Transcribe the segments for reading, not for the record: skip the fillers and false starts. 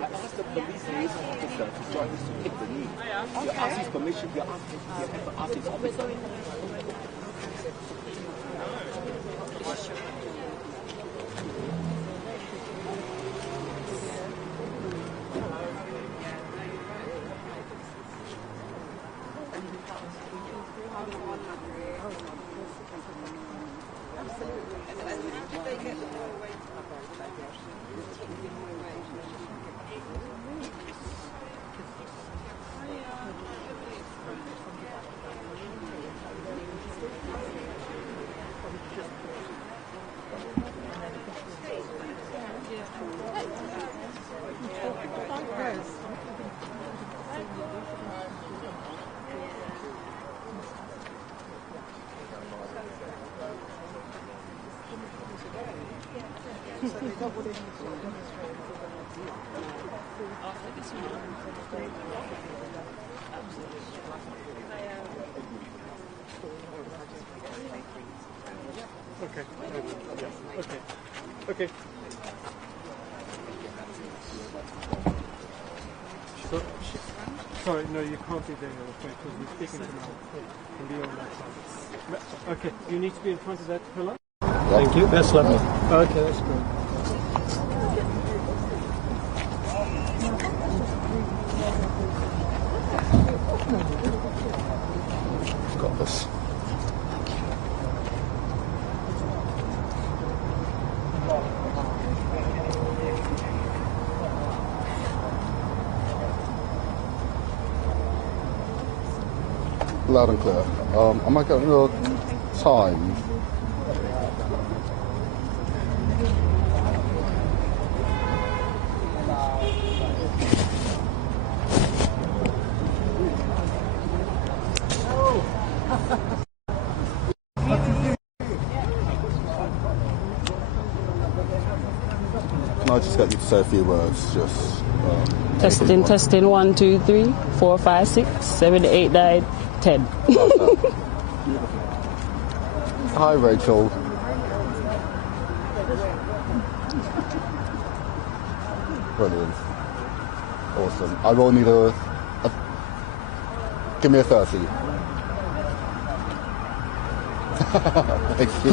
I asked the police liaison officer to join us to pick the news. Okay. You asked his permission, you asked his officer. Okay. So, sorry, no, you can't be there, because we're speaking to now. Can be on that side. Okay, you need to be in front of that pillar. Thank you. That's lovely. Okay, that's great. Got this. Loud and clear. Am I getting your time? Can I just get you to say a few words? Just testing 1 2 3 4 5 6 7 8 9 10. Hi, Rachel. Brilliant. Awesome. I will need a give me a 30. Thank you.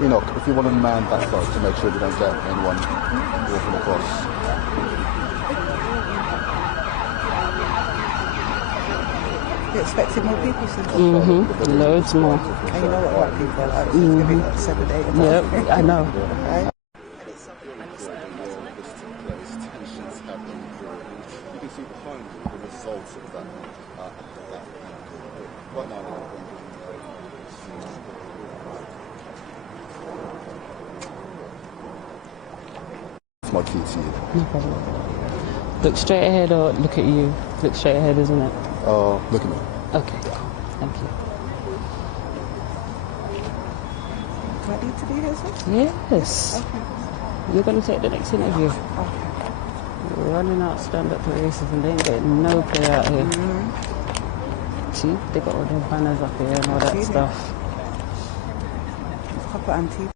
Enoch, if you want to man that side to make sure we don't get anyone walking across. You expected more people to Loads more. And you know what white people are like, it's going to be like 7, 8 and Yep, I know. Right? Tensions have been brewing. You can see behind you the results of that. Right now, it's my key to you. No problem. Look straight ahead or look at you? Look straight ahead, isn't it? Look at me. Okay, thank you. Do I need to be here, sir? Yes. Okay. You're going to take the next interview. Okay. We're running out stand up to racism. They ain't getting no play out here. See, they got all them banners up here and all that stuff. It's proper antique.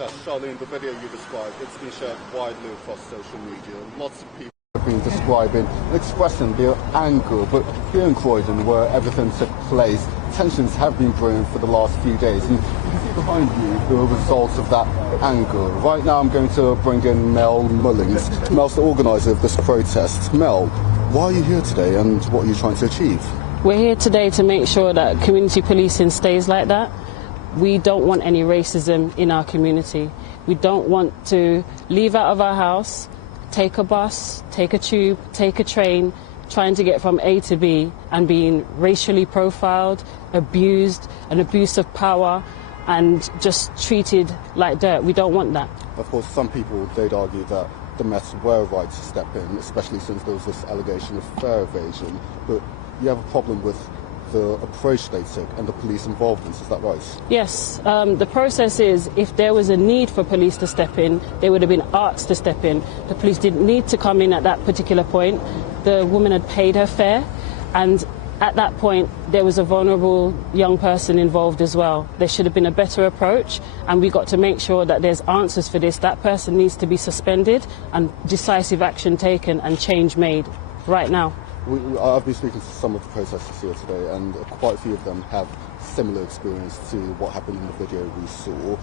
Yes, Charlene, the video you described, it's been shared widely across social media. Lots of people have been describing and expressing their anger, but here in Croydon, where everything took place, tensions have been brewing for the last few days. And you can see behind you the results of that anger. Right now I'm going to bring in Mel Mullings. Mel's the organiser of this protest. Mel, why are you here today and what are you trying to achieve? We're here today to make sure that community policing stays like that. We don't want any racism in our community. We don't want to leave out of our house, take a bus, take a tube, take a train, trying to get from A to B and being racially profiled, abused, an abuse of power and just treated like dirt. We don't want that. Of course, some people, they'd argue that the Mets were right to step in, especially since there was this allegation of fare evasion. But you have a problem with the approach they took and the police involvement, is that right? Yes, the process is if there was a need for police to step in, they would have been asked to step in. The police didn't need to come in at that particular point. The woman had paid her fare and at that point there was a vulnerable young person involved as well. There should have been a better approach and we got to make sure that there's answers for this. That person needs to be suspended and decisive action taken and change made right now. I've been speaking to some of the protesters here today and quite a few of them have similar experience to what happened in the video we saw.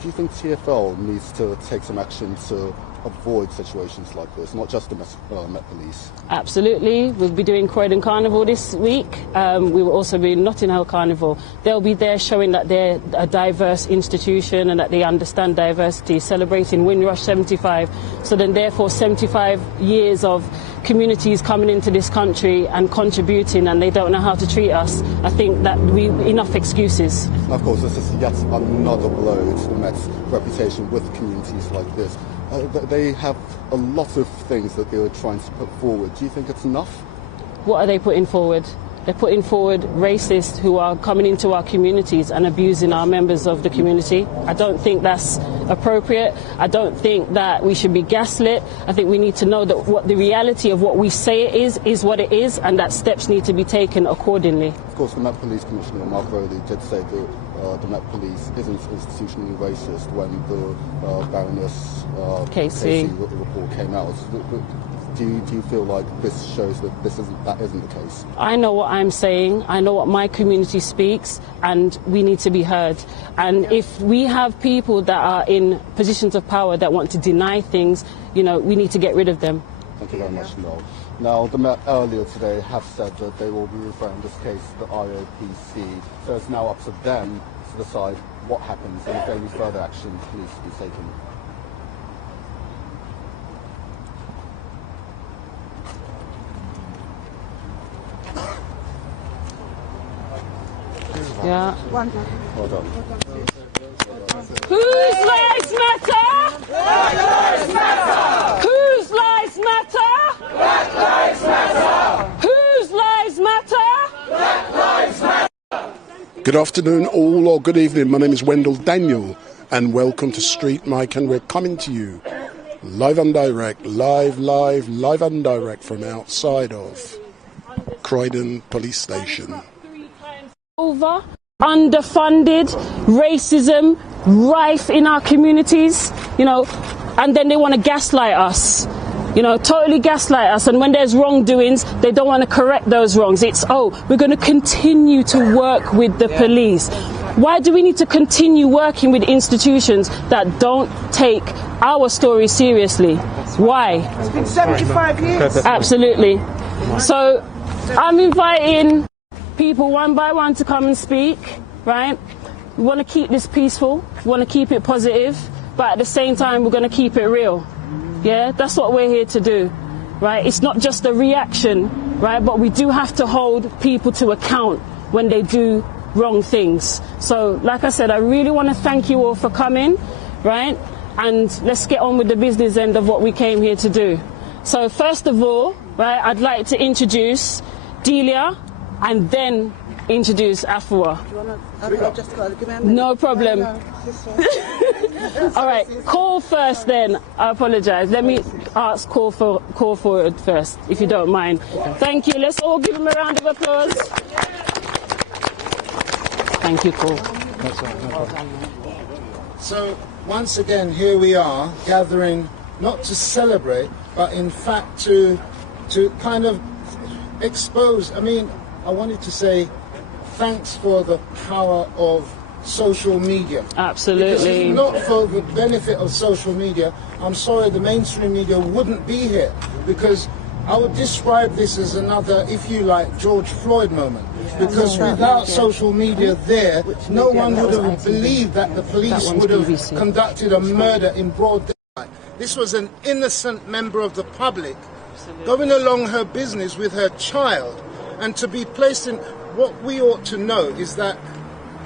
Do you think TfL needs to take some action to avoid situations like this, not just the Met Police? Absolutely. We'll be doing Croydon Carnival this week. We will also be Notting Hill Carnival. They'll be there showing that they're a diverse institution and that they understand diversity, celebrating Windrush 75. So then therefore 75 years of communities coming into this country and contributing and they don't know how to treat us. I think that enough excuses. Of course, this is yet another blow to the Met's reputation with communities like this. They have a lot of things that they are trying to put forward. Do you think it's enough? What are they putting forward? They're putting forward racists who are coming into our communities and abusing our members of the community. I don't think that's appropriate. I don't think that we should be gaslit. I think we need to know that what the reality of what we say it is what it is, and that steps need to be taken accordingly. Of course, the Met Police Commissioner, Mark Rowley, did say that the Met Police isn't institutionally racist when the Baroness Casey report came out. Do you feel like this shows that that isn't the case? I know what I'm saying. I know what my community speaks, and we need to be heard. And if we have people that are in positions of power that want to deny things, we need to get rid of them. Thank you very much, Noel. Now, the Met earlier today have said that they will be referring this case to the IOPC, so it's now up to them to decide what happens and if any further action needs to be taken. Yeah. Well done. Whose lives matter? Black lives matter. Whose lives matter? Black lives matter. Whose lives matter? Black lives matter. Good afternoon all, or good evening. My name is Wendell Daniel and welcome to Street Mike, and we're coming to you live and direct, live and direct from outside of Croydon Police Station. Over, underfunded, racism rife in our communities, and then they want to gaslight us, totally gaslight us. And when there's wrongdoings, they don't want to correct those wrongs. It's, we're going to continue to work with the police. Why do we need to continue working with institutions that don't take our story seriously? Why? It's been 75 years. Absolutely. So I'm inviting people one by one to come and speak, right? We want to keep this peaceful, we want to keep it positive, but at the same time we're going to keep it real. Yeah, that's what we're here to do, right? It's not just a reaction, right? But we do have to hold people to account when they do wrong things. So, like I said, I really want to thank you all for coming, right? And let's get on with the business end of what we came here to do. So first of all, right, I'd like to introduce Delia, and then introduce Afua. No problem. All right, call first then. I apologize. Let me ask call forward first, if you don't mind. Thank you. Let's all give him a round of applause. Thank you, Cole. So, once again, here we are gathering not to celebrate, but in fact to kind of expose. I mean, I wanted to say thanks for the power of social media. Absolutely. Because if not for the benefit of social media, I'm sorry, the mainstream media wouldn't be here, because I would describe this as another, if you like, George Floyd moment. Because without social media there, no one would have believed that the police would have conducted a murder in broad daylight. This was an innocent member of the public going along her business with her child, and to be placed in, what we ought to know is that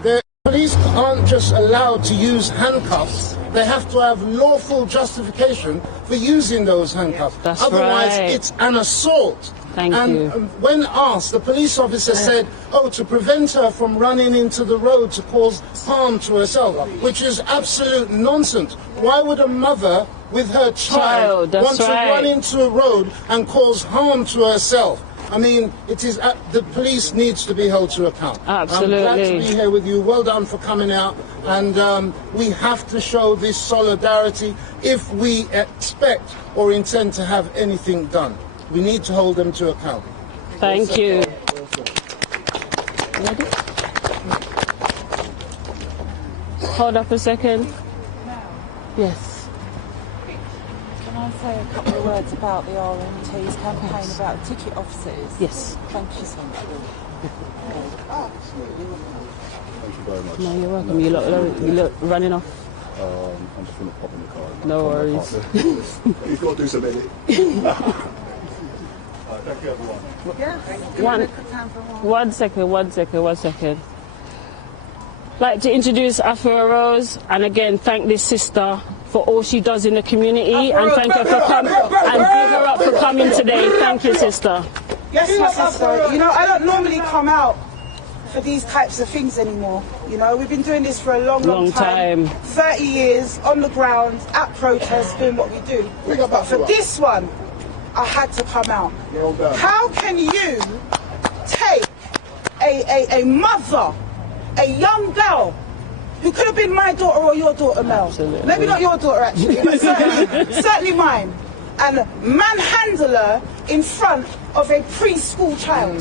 the police aren't just allowed to use handcuffs. They have to have lawful justification for using those handcuffs. That's Otherwise, right. it's an assault. Thank you. When asked, the police officer said, oh, to prevent her from running into the road to cause harm to herself, which is absolute nonsense. Why would a mother with her child want to run into a road and cause harm to herself? I mean, it is the police needs to be held to account. Absolutely. I'm glad to be here with you. Well done for coming out. And we have to show this solidarity if we expect or intend to have anything done. We need to hold them to account. Thank you. Ready? Hold up a second. Yes. Can I say a couple of words about the RMT's campaign about ticket officers? Yes. Thank you so much. Thank you very much. No, you're welcome. You look running off. I'm just going to pop in the car. No worries. You've got to do some edit. Thank you, everyone. One second. I'd like to introduce Afua Rose, and again thank this sister for all she does in the community, and thank her for coming and big her up for coming today. Thank you, sister. Yes, my sister. You know, I don't normally come out for these types of things anymore. You know, we've been doing this for a long time. 30 years on the ground, at protests, doing what we do. But for this one, I had to come out. How can you take a mother, a young girl, who could have been my daughter or your daughter, Mel? Absolutely. Maybe not your daughter, actually, but certainly mine, and manhandle her in front of a preschool child?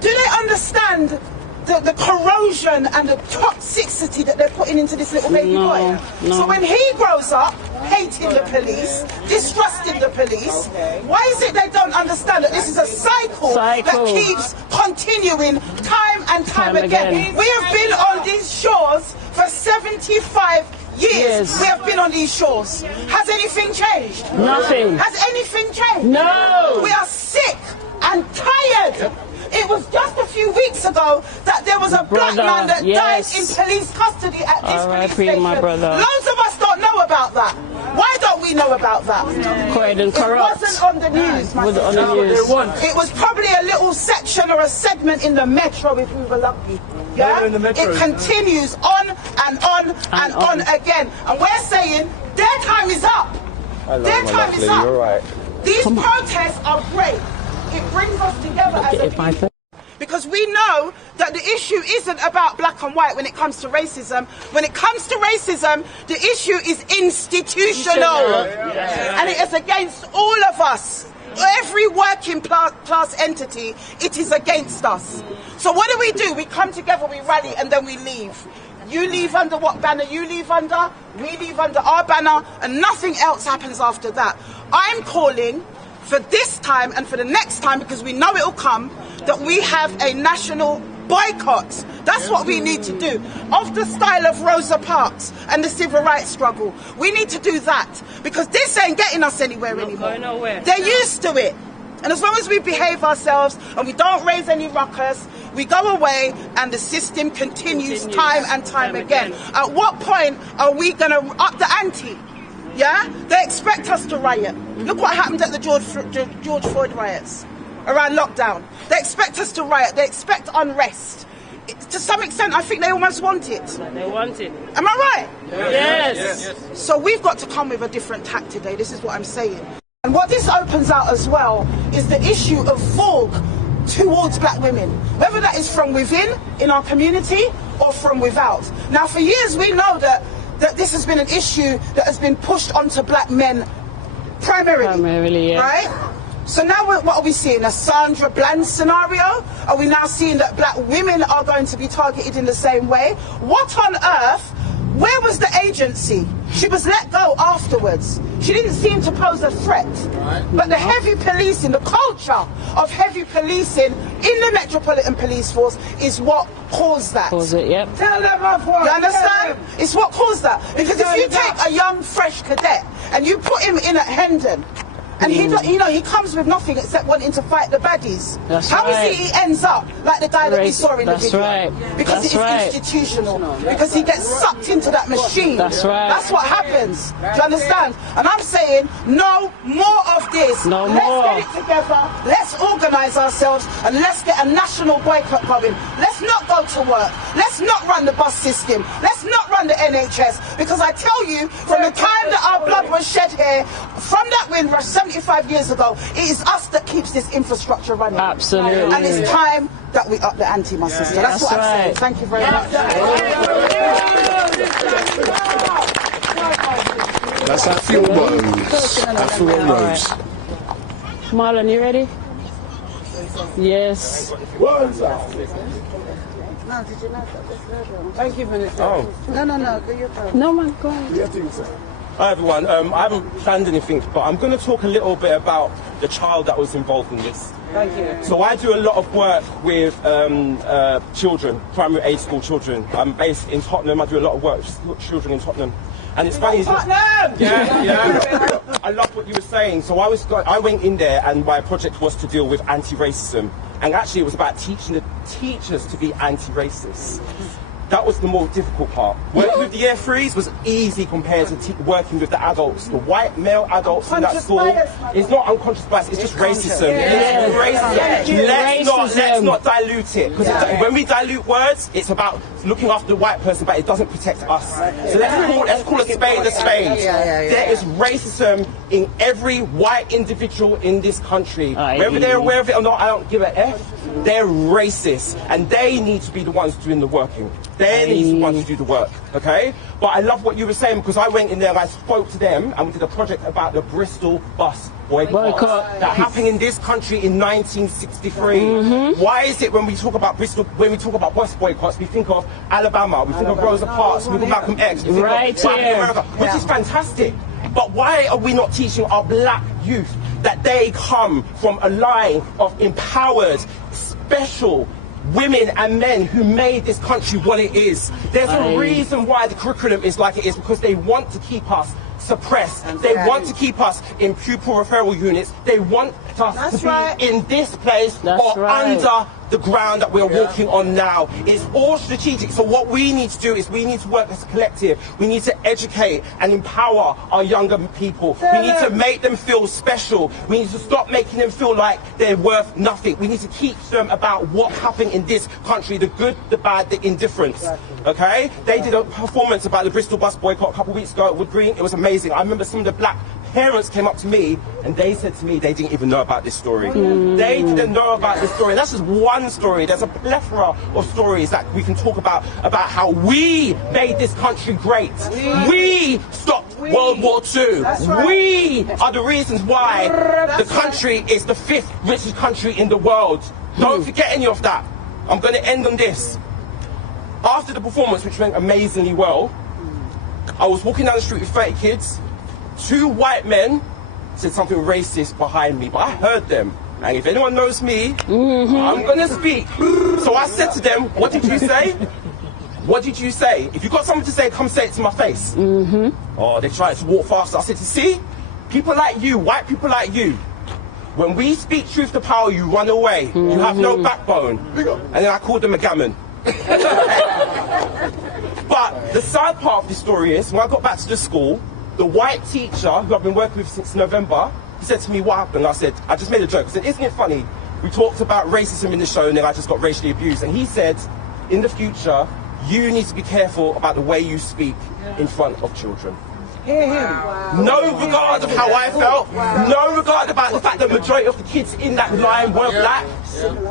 Do they understand the corrosion and the toxicity that they're putting into this little baby boy? No. So when he grows up hating the police, distrusting the police, why is it they don't understand that this is a cycle that keeps continuing time and time again? We have been on these shores for 75 years. We have been on these shores. Has anything changed? Nothing. Has anything changed? No. We are sick and tired. It was just a few weeks ago that there was a black man that died in police custody at this police station. My brother. Loads of us don't know about that. Why don't we know about that? Correct. It wasn't on the news, my sister. It was probably a little section or a segment in the metro if we were lucky. Yeah? It continues on and on and on again. And we're saying their time is up. Their time is up. These protests are great. It brings us together as a people. Because we know that the issue isn't about black and white when it comes to racism. When it comes to racism, the issue is institutional. And it is against all of us. Every working class entity, it is against us. So what do? We come together, we rally, and then we leave. You leave under what banner you leave under, we leave under our banner, and nothing else happens after that. I'm calling for this time and for the next time, because we know it will come, that we have a national boycott. That's what we need to do. Of the style of Rosa Parks and the civil rights struggle. We need to do that, because this ain't getting us anywhere anymore. They're used to it. And as long as we behave ourselves and we don't raise any ruckus, we go away and the system continues time and time again. At what point are we going to up the ante? Yeah? They expect us to riot. Look what happened at the George Floyd riots around lockdown. They expect us to riot. They expect unrest. To some extent, I think they almost want it. They want it. Am I right? Yes. So we've got to come with a different tack today. This is what I'm saying. And what this opens out as well is the issue of vogue towards black women, whether that is from within in our community or from without. Now, for years we know that that this has been an issue that has been pushed onto black men primarily, yeah. right? So now what are we seeing? A Sandra Bland scenario? Are we now seeing that black women are going to be targeted in the same way? What on earth? Where was the agency? She was let go afterwards. She didn't seem to pose a threat. But the heavy policing, the culture of heavy policing in the Metropolitan Police Force is what caused that. Caused it, yep. Tell them off what. You understand? It's what caused that. Because if you take a young, fresh cadet and you put him in at Hendon, and he comes with nothing except wanting to fight the baddies. That's How right. is it he ends up like the guy that we saw in the video? Right. Because That's it is right. institutional. Because he gets sucked into that machine. That's right. That's what happens. Do you understand? And I'm saying, no more of this. No Let's more. get it together. Let's organise ourselves and let's get a national boycott going. Let's not go to work. Let's not run the bus system. Let's not run the NHS. Because I tell you, from the time that our blood was shed here, from that Windrush 75 years ago, it is us that keeps this infrastructure running. Absolutely. And it's time that we up the ante, my sister. That's what I'm saying. Thank you very much. That's our fuel rose. Our fuel rose. Marlon, you ready? Yes. No, did you not? Thank you, Minister. Oh. No, go your turn. No, man, go ahead. Hi everyone, I haven't planned anything, but I'm going to talk a little bit about the child that was involved in this. Thank you. So I do a lot of work with children, primary age school children. I'm based in Tottenham. I do a lot of work with children in Tottenham. And it's funny. Tottenham! Yeah. I love what you were saying. So I went in there and my project was to deal with anti-racism. And actually it was about teaching the teachers to be anti-racist. That was the more difficult part. Working with the Year 3s was easy compared to working with the adults. The white male adults in that school, it's not unconscious bias, it's just racism. It's racism. Let's not dilute it. Because when we dilute words, it's about looking after the white person, but it doesn't protect us. So let's call a spade a spade. There is racism in every white individual in this country. Whether they're aware of it or not, I don't give a F. They're racist, and they need to be the ones doing the working. They need the ones to do the work, okay? But I love what you were saying, because I went in there and I spoke to them, and we did a project about the Bristol bus boycott that happened in this country in 1963. Why is it when we talk about Bristol, when we talk about bus boycotts, we think of Alabama, we think of Rosa Parks, we think of Malcolm X, we think of Black America, which is fantastic. But why are we not teaching our black youth that they come from a line of empowered, special women and men who made this country what it is? There's a reason why the curriculum is like it is, because they want to keep us suppressed. They want to keep us in pupil referral units. They want us to be in this place or under the ground that we're walking on now. It's all strategic. So what we need to do is we need to work as a collective. We need to educate and empower our younger people. We need to make them feel special. We need to stop making them feel like they're worth nothing. We need to teach them about what happened in this country, the good, the bad, the indifference. Okay? They did a performance about the Bristol bus boycott a couple of weeks ago at Wood Green. It was amazing. I remember some of the black parents came up to me and they said to me they didn't even know about this story. They didn't know about this story. That's just one story. There's a plethora of stories that we can talk about how we made this country great. We stopped World War II. We are the reasons why the country is the 5th richest country in the world. Don't forget any of that. I'm going to end on this. After the performance, which went amazingly well, I was walking down the street with 30 kids. 2 white men said something racist behind me, but I heard them. And if anyone knows me, I'm going to speak. So I said to them, what did you say? What did you say? If you've got something to say, come say it to my face. Oh, they tried to walk faster. I said, you see, people like you, white people like you, when we speak truth to power, you run away. You have no backbone. And then I called them a gammon. But the sad part of the story is, when I got back to the school, the white teacher, who I've been working with since November, he said to me, what happened? I said, I just made a joke. I said, isn't it funny? We talked about racism in the show and then I just got racially abused. And he said, in the future, you need to be careful about the way you speak in front of children. No regard of how I felt, no regard about the fact that the majority of the kids in that line were black.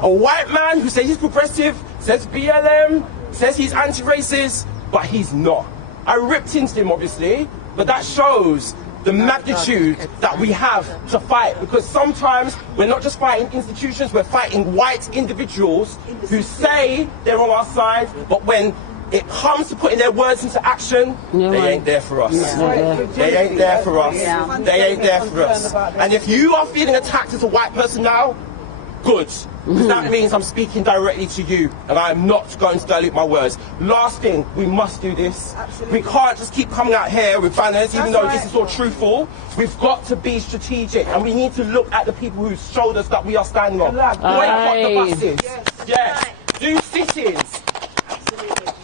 A white man who says he's progressive, says BLM, says he's anti-racist, but he's not. I ripped into him, obviously, but that shows the magnitude that we have to fight, because sometimes we're not just fighting institutions, we're fighting white individuals who say they're on our side, but when it comes to putting their words into action, they ain't there for us. They ain't there for us. They ain't there for us. And if you are feeling attacked as a white person now, good. Because that means I'm speaking directly to you, and I am not going to dilute my words. Last thing, we must do this. We can't just keep coming out here with banners, even though this is all truthful. We've got to be strategic, and we need to look at the people whose shoulders that we are standing on. Boycott the buses. Yes. Do sit-ins.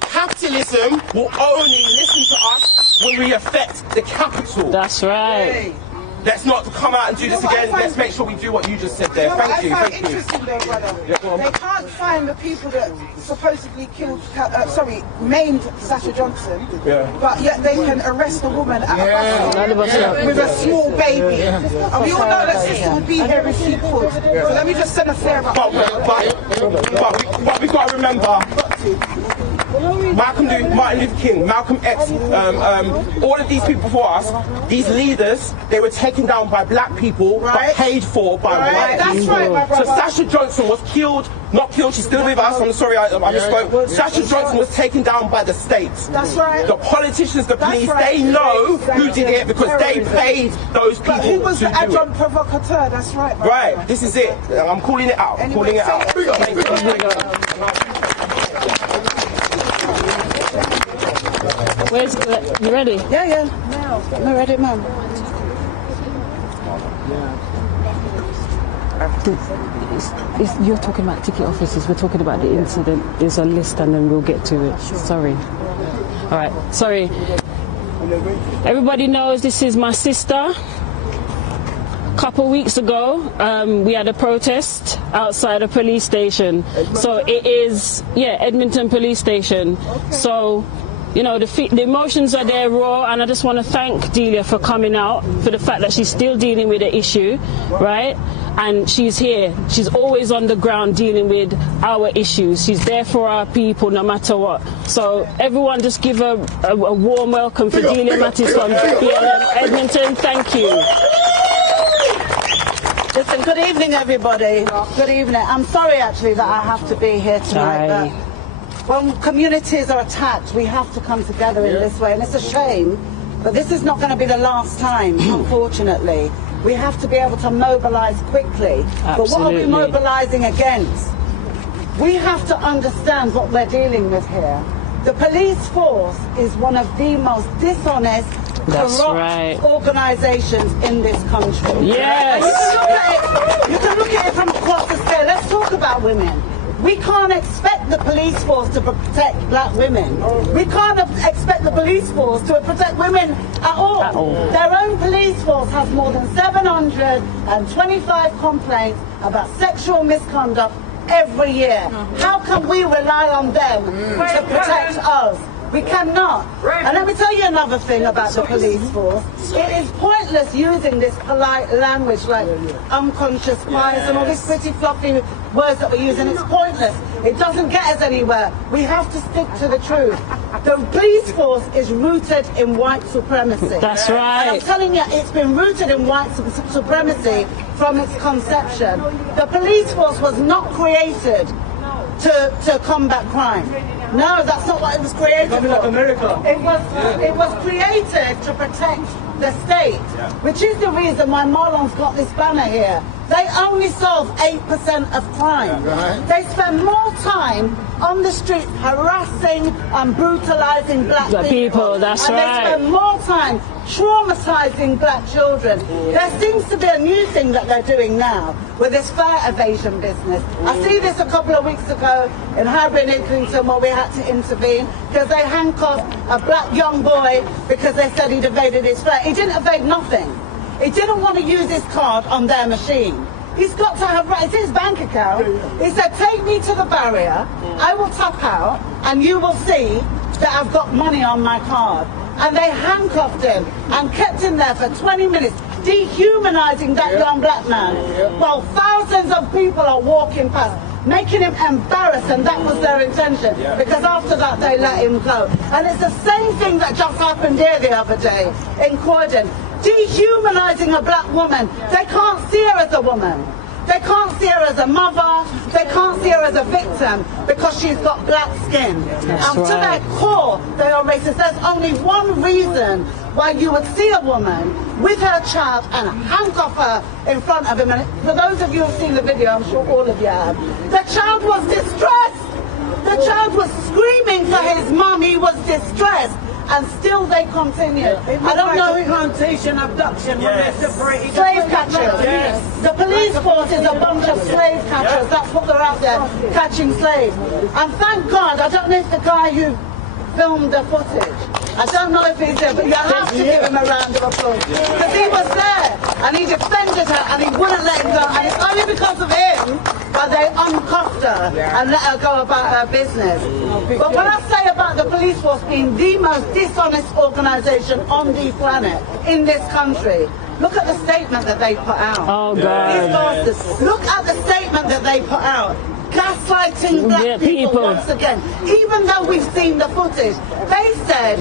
Capitalism will only listen to us when we affect the capital. That's right. Let's not come out and do this again. Let's make sure we do what you just said there. Thank you. Thank you. Interesting though, brother. They can't find the people that supposedly killed, maimed Sasha Johnson, but yet they can arrest a woman at a bus stop with a small baby. And we all know that sister would be here if she could. So let me just send a flare up. But we've got to remember, Martin Luther King, Malcolm X, all of these people before us, these leaders, they were taken down by black people, but paid for by white people. So Sasha Johnson was killed, not killed, she's still with us, I'm sorry I misspoke. Sasha Johnson was taken down by the state. That's right. The politicians, the police, they know who did it because they paid those people to do it. He was the adjunct provocateur, that's right. Right, this is it. I'm calling it out. I'm calling it out. Thank you. Where's you ready? Yeah. I'm ready, ma'am. You're talking about ticket officers. We're talking about the incident. There's a list, and then we'll get to it. Sorry. All right. Sorry. Everybody knows this is my sister. A couple weeks ago, we had a protest outside a police station. So it is, Edmonton Police Station. So, you know, the emotions are there raw, and I just want to thank Delia for coming out, for the fact that she's still dealing with the issue, right? And she's here. She's always on the ground dealing with our issues. She's there for our people no matter what. So everyone just give her a warm welcome for Delia Mattis from BLM Edmonton. Thank you. Listen, good evening, everybody. Good evening. I'm sorry, actually, that I have to be here tonight. But when communities are attacked, we have to come together in this way. And it's a shame, but this is not going to be the last time, unfortunately. We have to be able to mobilize quickly. Absolutely. But what are we mobilizing against? We have to understand what we're dealing with here. The police force is one of the most dishonest, corrupt organizations in this country. Yes. You can look at it from across the scale. Let's talk about women. We can't expect the police force to protect black women. We can't expect the police force to protect women at all. Their own police force has more than 725 complaints about sexual misconduct every year. How can we rely on them to protect us? We cannot. And let me tell you another thing about the police force. It is pointless using this polite language like unconscious bias and all these pretty fluffy words that we're using. It's pointless. It doesn't get us anywhere. We have to stick to the truth. The police force is rooted in white supremacy. That's right. And I'm telling you, it's been rooted in white supremacy from its conception. The police force was not created to combat crime. No, that's not what it was created for. Like America. It was created to protect the state, which is the reason why Marlon's got this banner here. They only solve 8% of crime. They spend more time on the street harassing and brutalizing black people. That's and right. They spend more time traumatizing black children. There seems to be a new thing that they're doing now with this fare evasion business. I see this a couple of weeks ago in Highbury and Islington where we had to intervene because they handcuffed a black young boy because they said he'd evaded his fare. He didn't evade nothing. He didn't want to use his card on their machine. He's got to have, it's his bank account. He said, take me to the barrier, I will tap out, and you will see that I've got money on my card. And they handcuffed him and kept him there for 20 minutes, dehumanizing that young black man. While thousands of people are walking past. making him embarrassed, and that was their intention, because after that they let him go. And it's the same thing that just happened here the other day in Croydon, dehumanising a black woman. They can't see her as a woman. They can't see her as a mother, they can't see her as a victim because she's got black skin. And to their core, they are racist. There's only one reason why you would see a woman with her child and handcuff her in front of him. And for those of you who've seen the video, I'm sure all of you have, the child was distressed. The child was screaming for his mum. He was distressed. And still they continue. I don't know who plantation abduction when they're separated. Slave catchers. Yes. The police force is a bunch of slave catchers. That's what they're out there, catching slaves. And thank God, I don't know if the guy who filmed the footage, I don't know if he's there, but you have to give him a round of applause. Because he was there, and he defended her, and he wouldn't let him go. And it's only because of him that they uncuffed her and let her go about her business. But when I say about the police force being the most dishonest organisation on the planet, in this country, look at the statement that they put out. Oh, God. These bastards, look at the statement that they put out. Gaslighting black people once again. Even though we've seen the footage, they said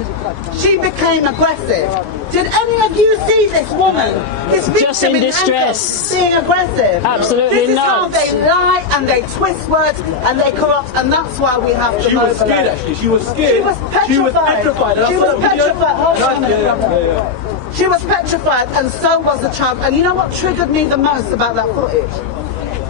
she became aggressive. Did any of you see this woman, this victim just in distress, being aggressive? Absolutely This is how not. they lie and they twist words and they corrupt, and that's why we have to mobilize. She was scared, actually. She was scared. She was petrified. She was petrified. She was petrified. Hold on a minute. She was petrified, and so was the child. And you know what triggered me the most about that footage?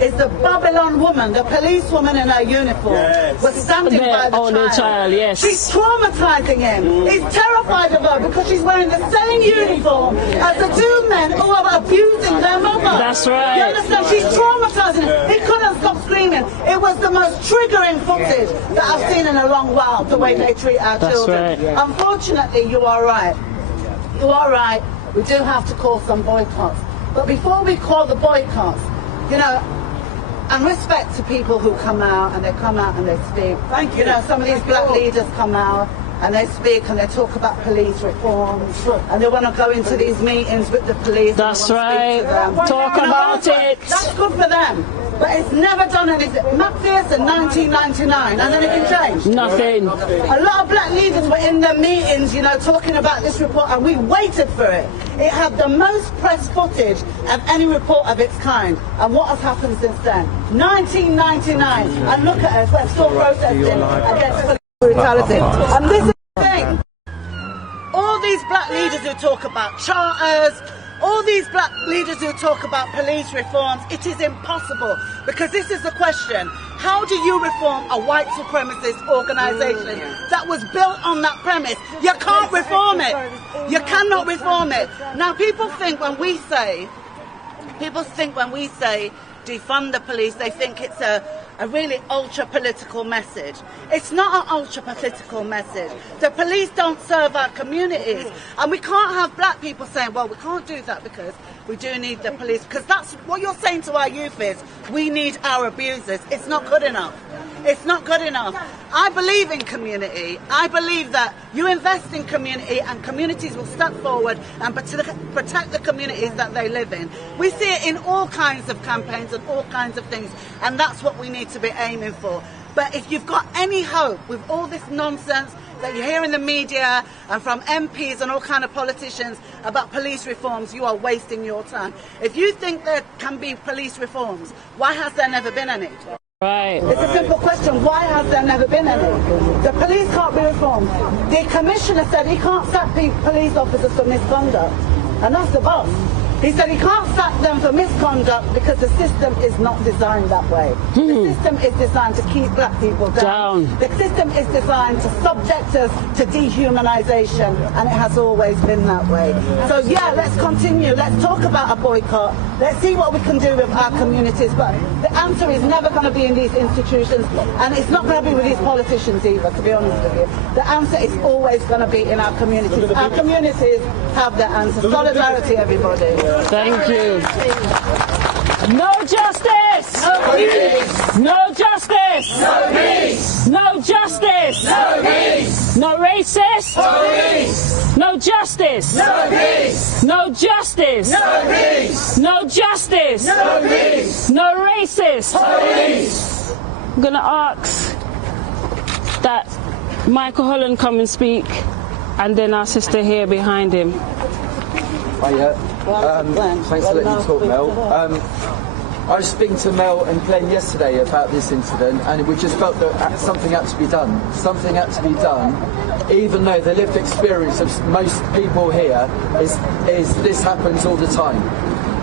Is the Babylon woman, the police woman in her uniform, was standing by the child. Yes. She's traumatizing him. He's terrified of her because she's wearing the same uniform as the two men who are abusing their mother. That's right. You understand? She's traumatizing him. He couldn't stop screaming. It was the most triggering footage that I've seen in a long while, the way they treat our children. Right. Unfortunately, you are right. You are right. We do have to call some boycotts. But before we call the boycotts, you know, and respect to people who come out and they speak. Thank you. You know, some of these black leaders come out and they speak and they talk about police reforms and they want to go into these meetings with the police. That's right. Talk about it. That's good for them. But it's never done anything. McPherson, 1999, and anything changed? Nothing. A lot of black leaders were in the meetings, you know, talking about this report, and we waited for it. It had the most press footage of any report of its kind. And what has happened since then? 1999, and look at us, we're still protesting against police brutality. And this is the thing. All these black leaders who talk about charters, all these black leaders who talk about police reforms, it is impossible, because this is the question. How do you reform a white supremacist organisation that was built on that premise? You can't reform it. You cannot reform it. Now people think when we say defund the police, they think it's a really ultra-political message. It's not an ultra-political message. The police don't serve our communities. And we can't have black people saying, well, we can't do that because we do need the police. Because that's what you're saying to our youth is, we need our abusers. It's not good enough. It's not good enough. I believe in community. I believe that you invest in community and communities will step forward and protect the communities that they live in. We see it in all kinds of campaigns and all kinds of things, and that's what we need to be aiming for. But if you've got any hope with all this nonsense that you hear in the media and from MPs and all kind of politicians about police reforms, you are wasting your time. If you think there can be police reforms, why has there never been any? Right. It's a simple question. Why has there never been any? The police can't be reformed. The commissioner said he can't sack police officers for misconduct. And that's the boss. He said he can't sack them for misconduct because the system is not designed that way. The system is designed to keep black people down. The system is designed to subject us to dehumanization, and it has always been that way. So yeah, let's continue. Let's talk about a boycott. Let's see what we can do with our communities. But the answer is never going to be in these institutions, and it's not going to be with these politicians either, to be honest with you. The answer is always going to be in our communities. Our communities have the answer. Solidarity, everybody. Thank you. No justice! No peace! No justice! No peace! No justice! No peace! No racist! Police! No justice! No peace! No justice! No peace! No justice! No peace! No racist! Police! I'm going to ask that Michael Holland come and speak, and then our sister here behind him. Hiya. Thanks for letting me talk, Mel. I was speaking to Mel and Clem yesterday about this incident, and we just felt that something had to be done. Something had to be done, even though the lived experience of most people here is this happens all the time.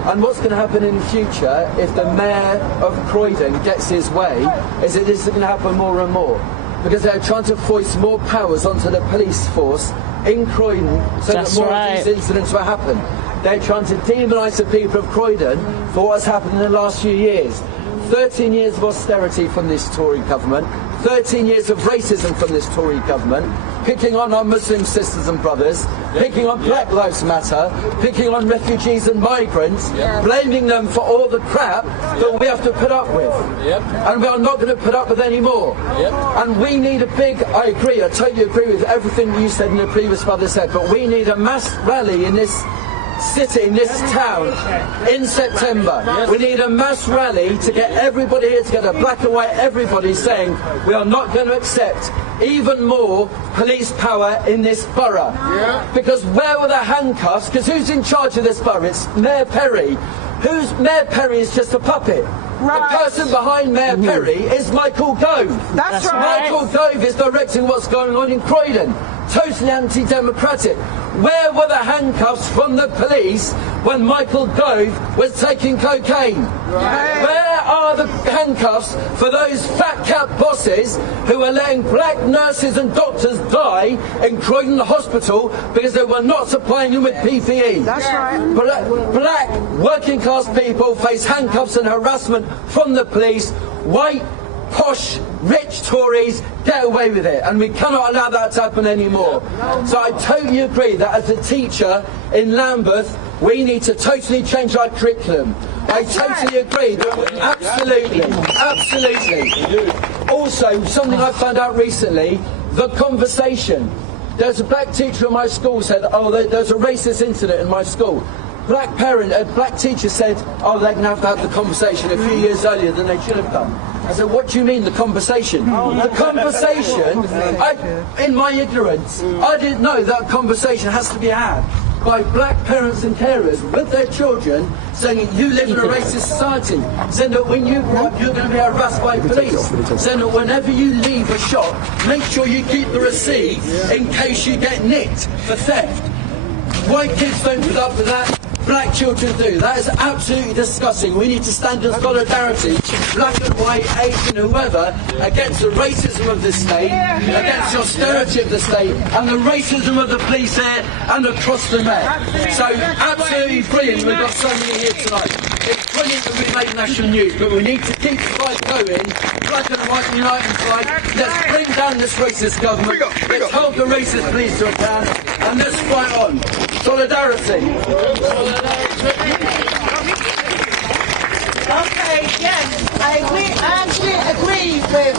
And what's going to happen in the future, if the Mayor of Croydon gets his way, is that this is going to happen more and more. Because they're trying to foist more powers onto the police force in Croydon so that more of these incidents will happen. They're trying to demonise the people of Croydon for what's happened in the last few years. 13 years of austerity from this Tory government, 13 years of racism from this Tory government, picking on our Muslim sisters and brothers, picking on Black Lives Matter, picking on refugees and migrants, blaming them for all the crap that we have to put up with. And we are not going to put up with any more. And we need a big, I totally agree with everything you said and the previous brother said, but we need a mass rally in this city, in this town, in September. We need a mass rally to get everybody here together, black and white, everybody saying we are not going to accept even more police power in this borough. Because where were the handcuffs? Because who's in charge of this borough? It's Mayor Perry. Mayor Perry is just a puppet. The person behind Mayor Perry is Michael Gove. That's right. Michael Gove is directing what's going on in Croydon. Totally anti-democratic. Where were the handcuffs from the police when Michael Gove was taking cocaine? Where are the handcuffs for those fat cat bosses who are letting black nurses and doctors die in Croydon Hospital because they were not supplying them with PPE? That's right. Black working class people face handcuffs and harassment from the police. White, posh, rich Tories get away with it, and we cannot allow that to happen anymore. So I totally agree that as a teacher in Lambeth, we need to totally change our curriculum. I totally agree that absolutely. Also, something I found out recently, the conversation. There's a black teacher in my school said, oh, there's a racist incident in my school. Black teacher said, oh, they're going to have the conversation a few years earlier than they should have done. I said, what do you mean, the conversation? The conversation, in my ignorance, I didn't know that conversation has to be had by black parents and carers with their children, saying you live in a racist society, saying that when you grow up you're going to be harassed by police, saying that whenever you leave a shop, make sure you keep the receipt in case you get nicked for theft. White kids don't put up with that. Black children do. That is absolutely disgusting. We need to stand in solidarity, black and white, Asian, whoever, against the racism of the state, against the austerity of the state, and the racism of the police here and across the Met. So absolutely brilliant. We've got so many here tonight. It's brilliant that we make national news, but we need to keep the fight going. Black and white united fight. Let's bring down this racist government. Let's hold the racist police to account, and let's fight on. Solidarity. Okay, yes, I actually agree with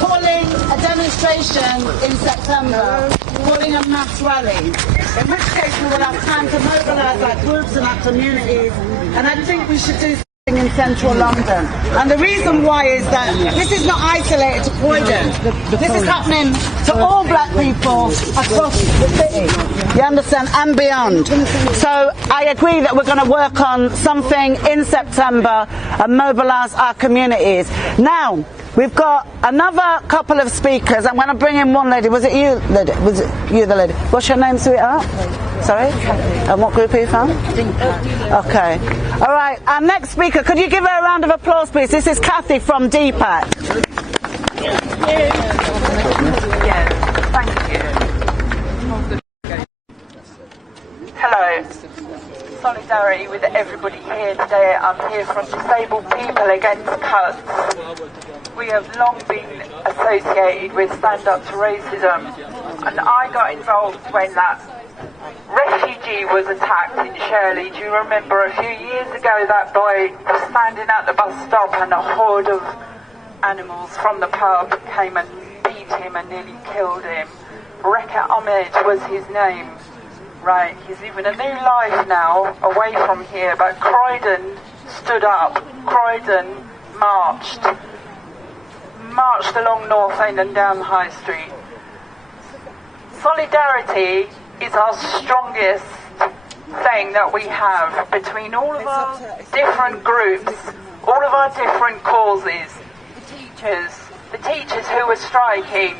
calling a demonstration in September, calling a mass rally, in which case we will have time to mobilise our groups and our communities, and I think we should do something in central London. And the reason why is that this is not isolated to Croydon. This is happening to all black people across the city, you understand, and beyond. So I agree that we're going to work on something in September and mobilise our communities. Now, we've got another couple of speakers. I'm going to bring in one lady. Was it you, lady? Was it you, the lady? What's your name, sweetheart? Sorry? And what group are you from? Okay. All right. Our next speaker, could you give her a round of applause, please? This is Kathy from DPAC. Thank you. Hello. Solidarity with everybody here today. I'm here from Disabled People Against Cuts. We have long been associated with Stand Up to Racism, and I got involved when that refugee was attacked in Shirley. Do you remember a few years ago that boy was standing at the bus stop and a horde of animals from the pub came and beat him and nearly killed him? Rekha Ahmed was his name. Right, he's living a new life now away from here, but Croydon stood up, Croydon marched. marched along North End and down High Street. Solidarity is our strongest thing that we have between all of our different groups, all of our different causes. The teachers who were striking,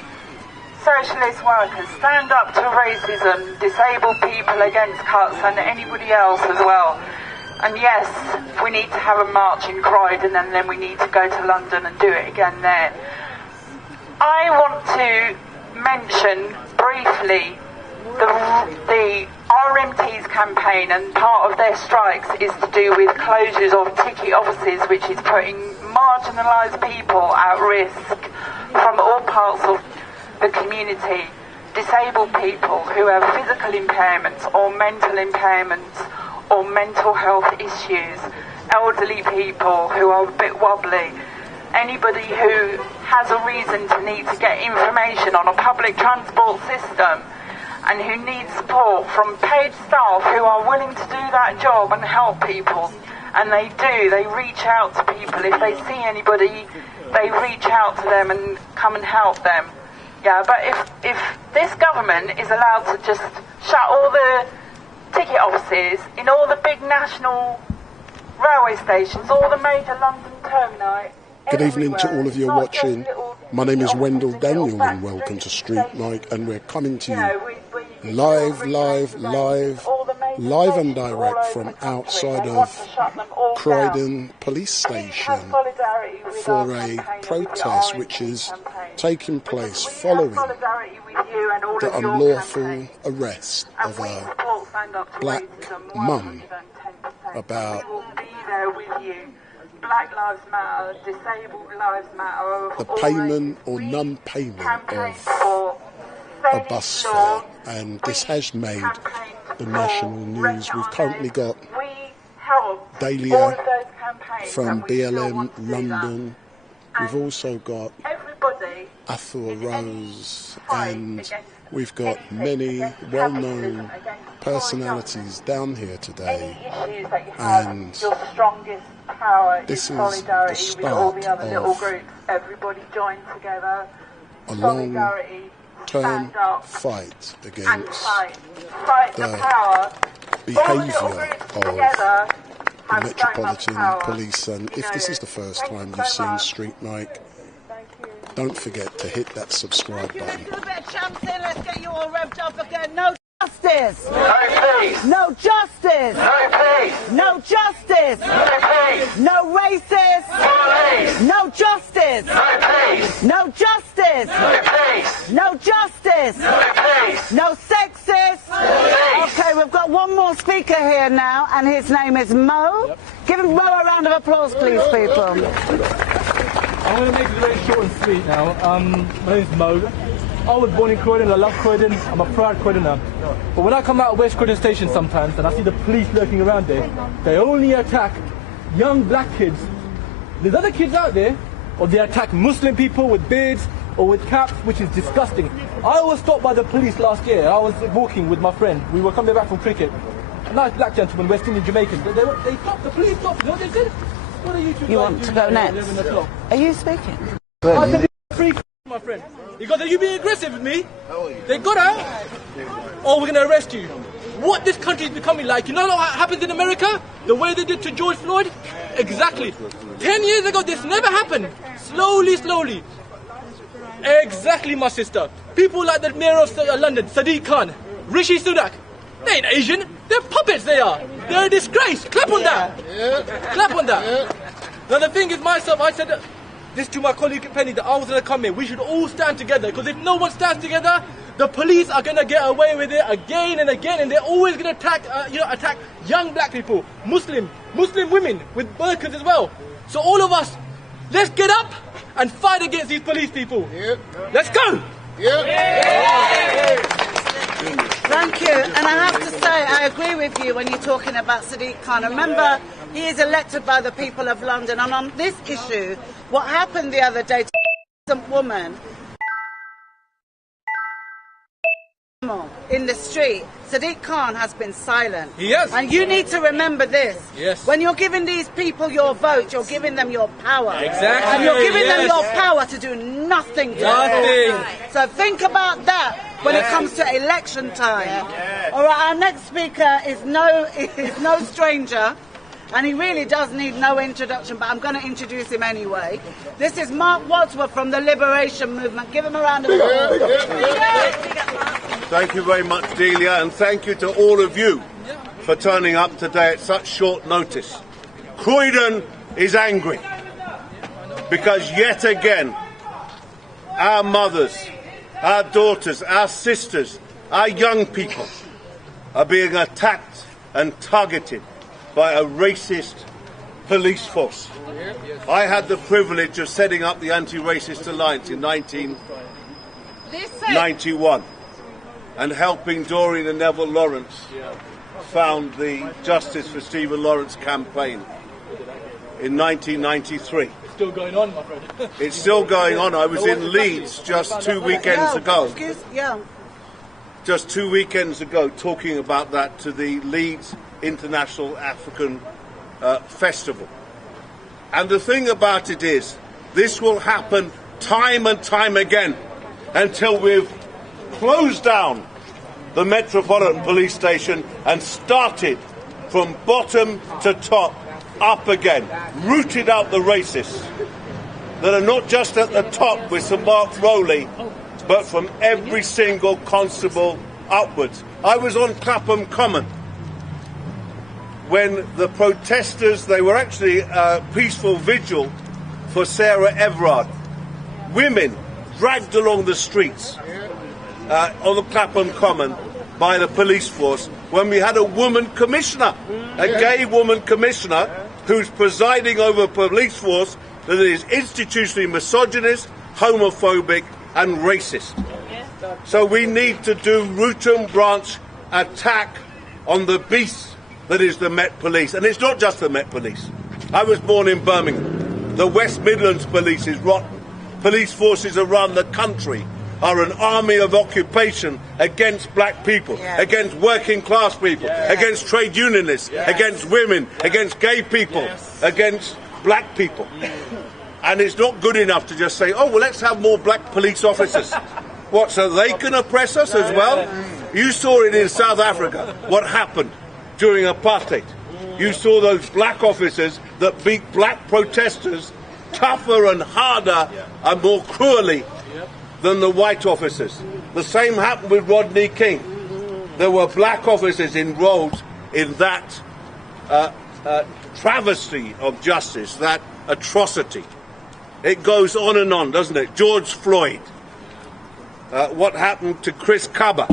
socialist workers, stand up to racism, disabled people against cuts, and anybody else as well. And yes, we need to have a march in Croydon, and then we need to go to London and do it again there. I want to mention briefly the RMT's campaign, and part of their strikes is to do with closures of ticket offices, which is putting marginalised people at risk from all parts of the community. Disabled people who have physical impairments or mental impairments or mental health issues, elderly people who are a bit wobbly, anybody who has a reason to need to get information on a public transport system and who needs support from paid staff who are willing to do that job and help people. And they do, they reach out to people. If they see anybody, they reach out to them and come and help them. Yeah, but if this government is allowed to just shut all the ticket offices in all the big national railway stations, all the major London termini. Good evening to all of you watching. My name is Wendell Daniel and welcome to Street Mike, and we're coming to you live and direct from outside of Croydon Police Station for a protest which is taking place following the unlawful arrest of a black mum about Black Lives Matter, Disabled Lives Matter, the payment or non-payment of a bus fare, and this has made the national news. We've currently got Dahlia from BLM London. We've also got Athor Rose, and we've got many well-known personalities down here today, and this is the start of a long-term fight against the behaviour of the Metropolitan Police. And if this is the first time you've seen Street Mike, don't forget to hit that subscribe button. Let's get you all revved up again. No justice! No peace! No justice! No peace! No justice! No peace! No racist! Police! No justice! No peace! No justice! No peace! No justice! No peace! No sexist! Police! Okay, we've got one more speaker here now, and his name is Mo. Yep. Give him Mo a round of applause, please, people. I'm going to make it very short and sweet now. My name's Mo. I was born in Croydon, I love Croydon, I'm a proud Croydoner. But when I come out of West Croydon Station sometimes and I see the police lurking around there, they only attack young black kids. There's other kids out there, or they attack Muslim people with beards or with caps, which is disgusting. I was stopped by the police last year. I was walking with my friend. We were coming back from cricket. A nice black gentleman, West Indian Jamaican. They stopped, the police stopped. You know what they said? What are you two You want to go next? Are you speaking? I said, free my friend. He goes, are you being aggressive with me? They got out. Oh, we're going to arrest you. What this country is becoming like. You know what happens in America? The way they did to George Floyd? Exactly. 10 years ago, this never happened. Slowly. Exactly, my sister. People like the mayor of London, Sadiq Khan, Rishi Sunak. They ain't Asian. They're puppets, they are. They're a disgrace. Clap on that. Clap on that. Now, the thing is, myself, I said this to my colleague Penny, that I was going to come here. We should all stand together, because if no one stands together, the police are going to get away with it again and again, and they're always going to attack young black people, Muslim women with burqas as well. So all of us, let's get up and fight against these police people. Let's go. Thank you. And I have to say, I agree with you when you're talking about Sadiq Khan. Remember, he is elected by the people of London, and on this issue, what happened the other day to a woman in the street, Sadiq Khan has been silent. Yes. And you need to remember this. Yes. When you're giving these people your vote, you're giving them your power. Exactly. And you're giving them your power to do nothing. So think about that when it comes to election time. All right, our next speaker is no stranger. And he really does need no introduction, but I'm going to introduce him anyway. This is Mark Wadsworth from the Liberation Movement. Give him a round of applause. Thank you very much, Delia, and thank you to all of you for turning up today at such short notice. Croydon is angry because yet again our mothers, our daughters, our sisters, our young people are being attacked and targeted by a racist police force. I had the privilege of setting up the Anti-Racist Alliance in 1991 and helping Doreen and Neville Lawrence found the Justice for Stephen Lawrence campaign in 1993. It's still going on, my friend. It's still going on. I was in Leeds just 2 weekends ago. Just 2 weekends ago, talking about that to the Leeds International African Festival. And the thing about it is, this will happen time and time again until we've closed down the Metropolitan Police Station and started from bottom to top up again, rooted out the racists that are not just at the top with Sir Mark Rowley, but from every single constable upwards. I was on Clapham Common when the protesters, they were actually a peaceful vigil for Sarah Everard. Women dragged along the streets on the Clapham Common by the police force when we had a woman commissioner, a gay woman commissioner who's presiding over a police force that is institutionally misogynist, homophobic and racist. So we need to do root and branch attack on the beast that is the Met Police. And it's not just the Met Police. I was born in Birmingham. The West Midlands Police is rotten. Police forces around the country are an army of occupation against black people, against working class people, against trade unionists, against women, against gay people, against black people. And it's not good enough to just say, oh, well, let's have more black police officers. What, so they can oppress us as well? You saw it in South Africa, what happened during apartheid. You saw those black officers that beat black protesters tougher and harder and more cruelly than the white officers. The same happened with Rodney King. There were black officers enrolled in that travesty of justice, that atrocity. It goes on and on, doesn't it? George Floyd. What happened to Chris Cubber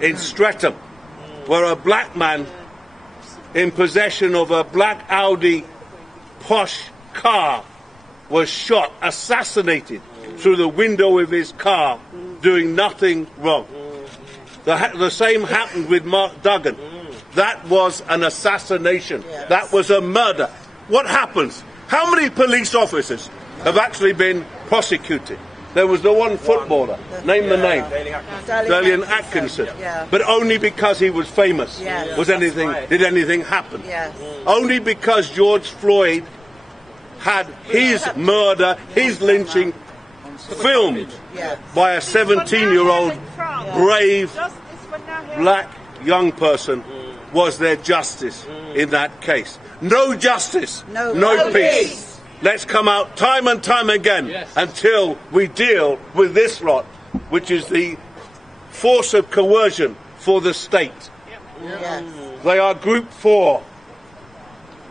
in Streatham, where a black man in possession of a black Audi posh car was shot, assassinated through the window of his car, doing nothing wrong. The same happened with Mark Duggan. That was an assassination. That was a murder. What happens? How many police officers have actually been prosecuted? There was the one footballer, name the name, Dalian Atkinson, but only because he was famous did anything happen. Only because George Floyd had his murder, his lynching, filmed by a 17-year-old brave black young person was there justice in that case. No justice, no peace. Let's come out time and time again until we deal with this lot, which is the force of coercion for the state. They are Group 4.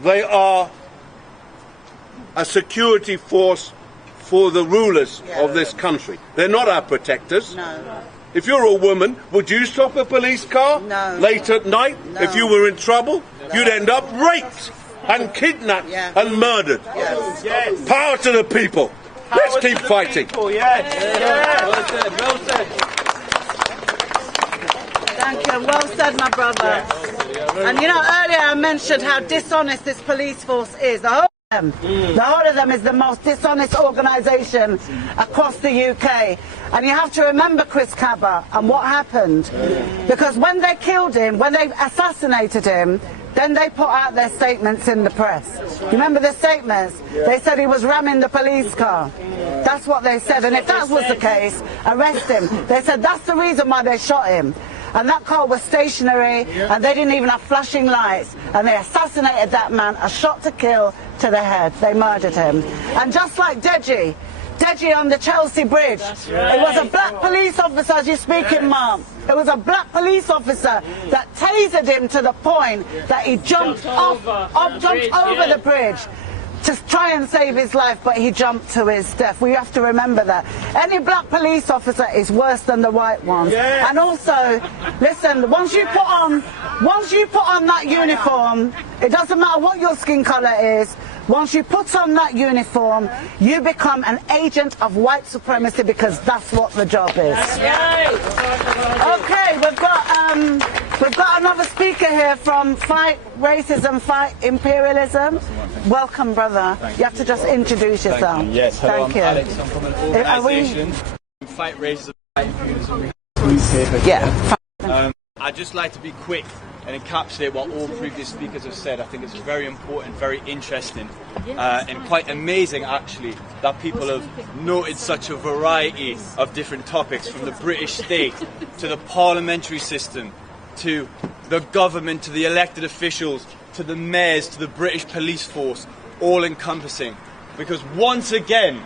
They are a security force for the rulers of this country. They're not our protectors. If you're a woman, would you stop a police car late at night? If you were in trouble, you'd end up raped and kidnapped and murdered. Power to the people. Let's keep fighting. Well said. Thank you. Well said, my brother. And you know, earlier I mentioned how dishonest this police force is. The whole The whole of them is the most dishonest organisation across the UK. And you have to remember Chris Cabba and what happened. Because when they killed him, when they assassinated him, then they put out their statements in the press. You remember the statements? They said he was ramming the police car. That's what they said. And if that was the case, arrest him. They said that's the reason why they shot him. And that car was stationary, and they didn't even have flashing lights. And they assassinated that man, a shot to kill to the head. They murdered him. And just like Deji on the Chelsea Bridge, it was a black police officer, as you're speaking, Mom. It was a black police officer that tasered him to the point that he jumped over the bridge to try and save his life, but he jumped to his death. We have to remember that. Any black police officer is worse than the white ones. Yeah. And also, listen, once you put on that uniform, it doesn't matter what your skin colour is, once you put on that uniform, you become an agent of white supremacy, because that's what the job is. Okay, we've got another speaker here from Fight Racism, Fight Imperialism. Welcome, brother. You have to just introduce yourself. Thank you. Yes, hello, Thank I'm Alex. I'm from an organisation, Fight Racism, Fight Imperialism. Yeah. I'd just like to be quick and encapsulate what all previous speakers have said. I think it's very important, very interesting, and quite amazing actually that people have noted such a variety of different topics, from the British state to the parliamentary system to the government to the elected officials to the mayors to the British police force, all encompassing. Because once again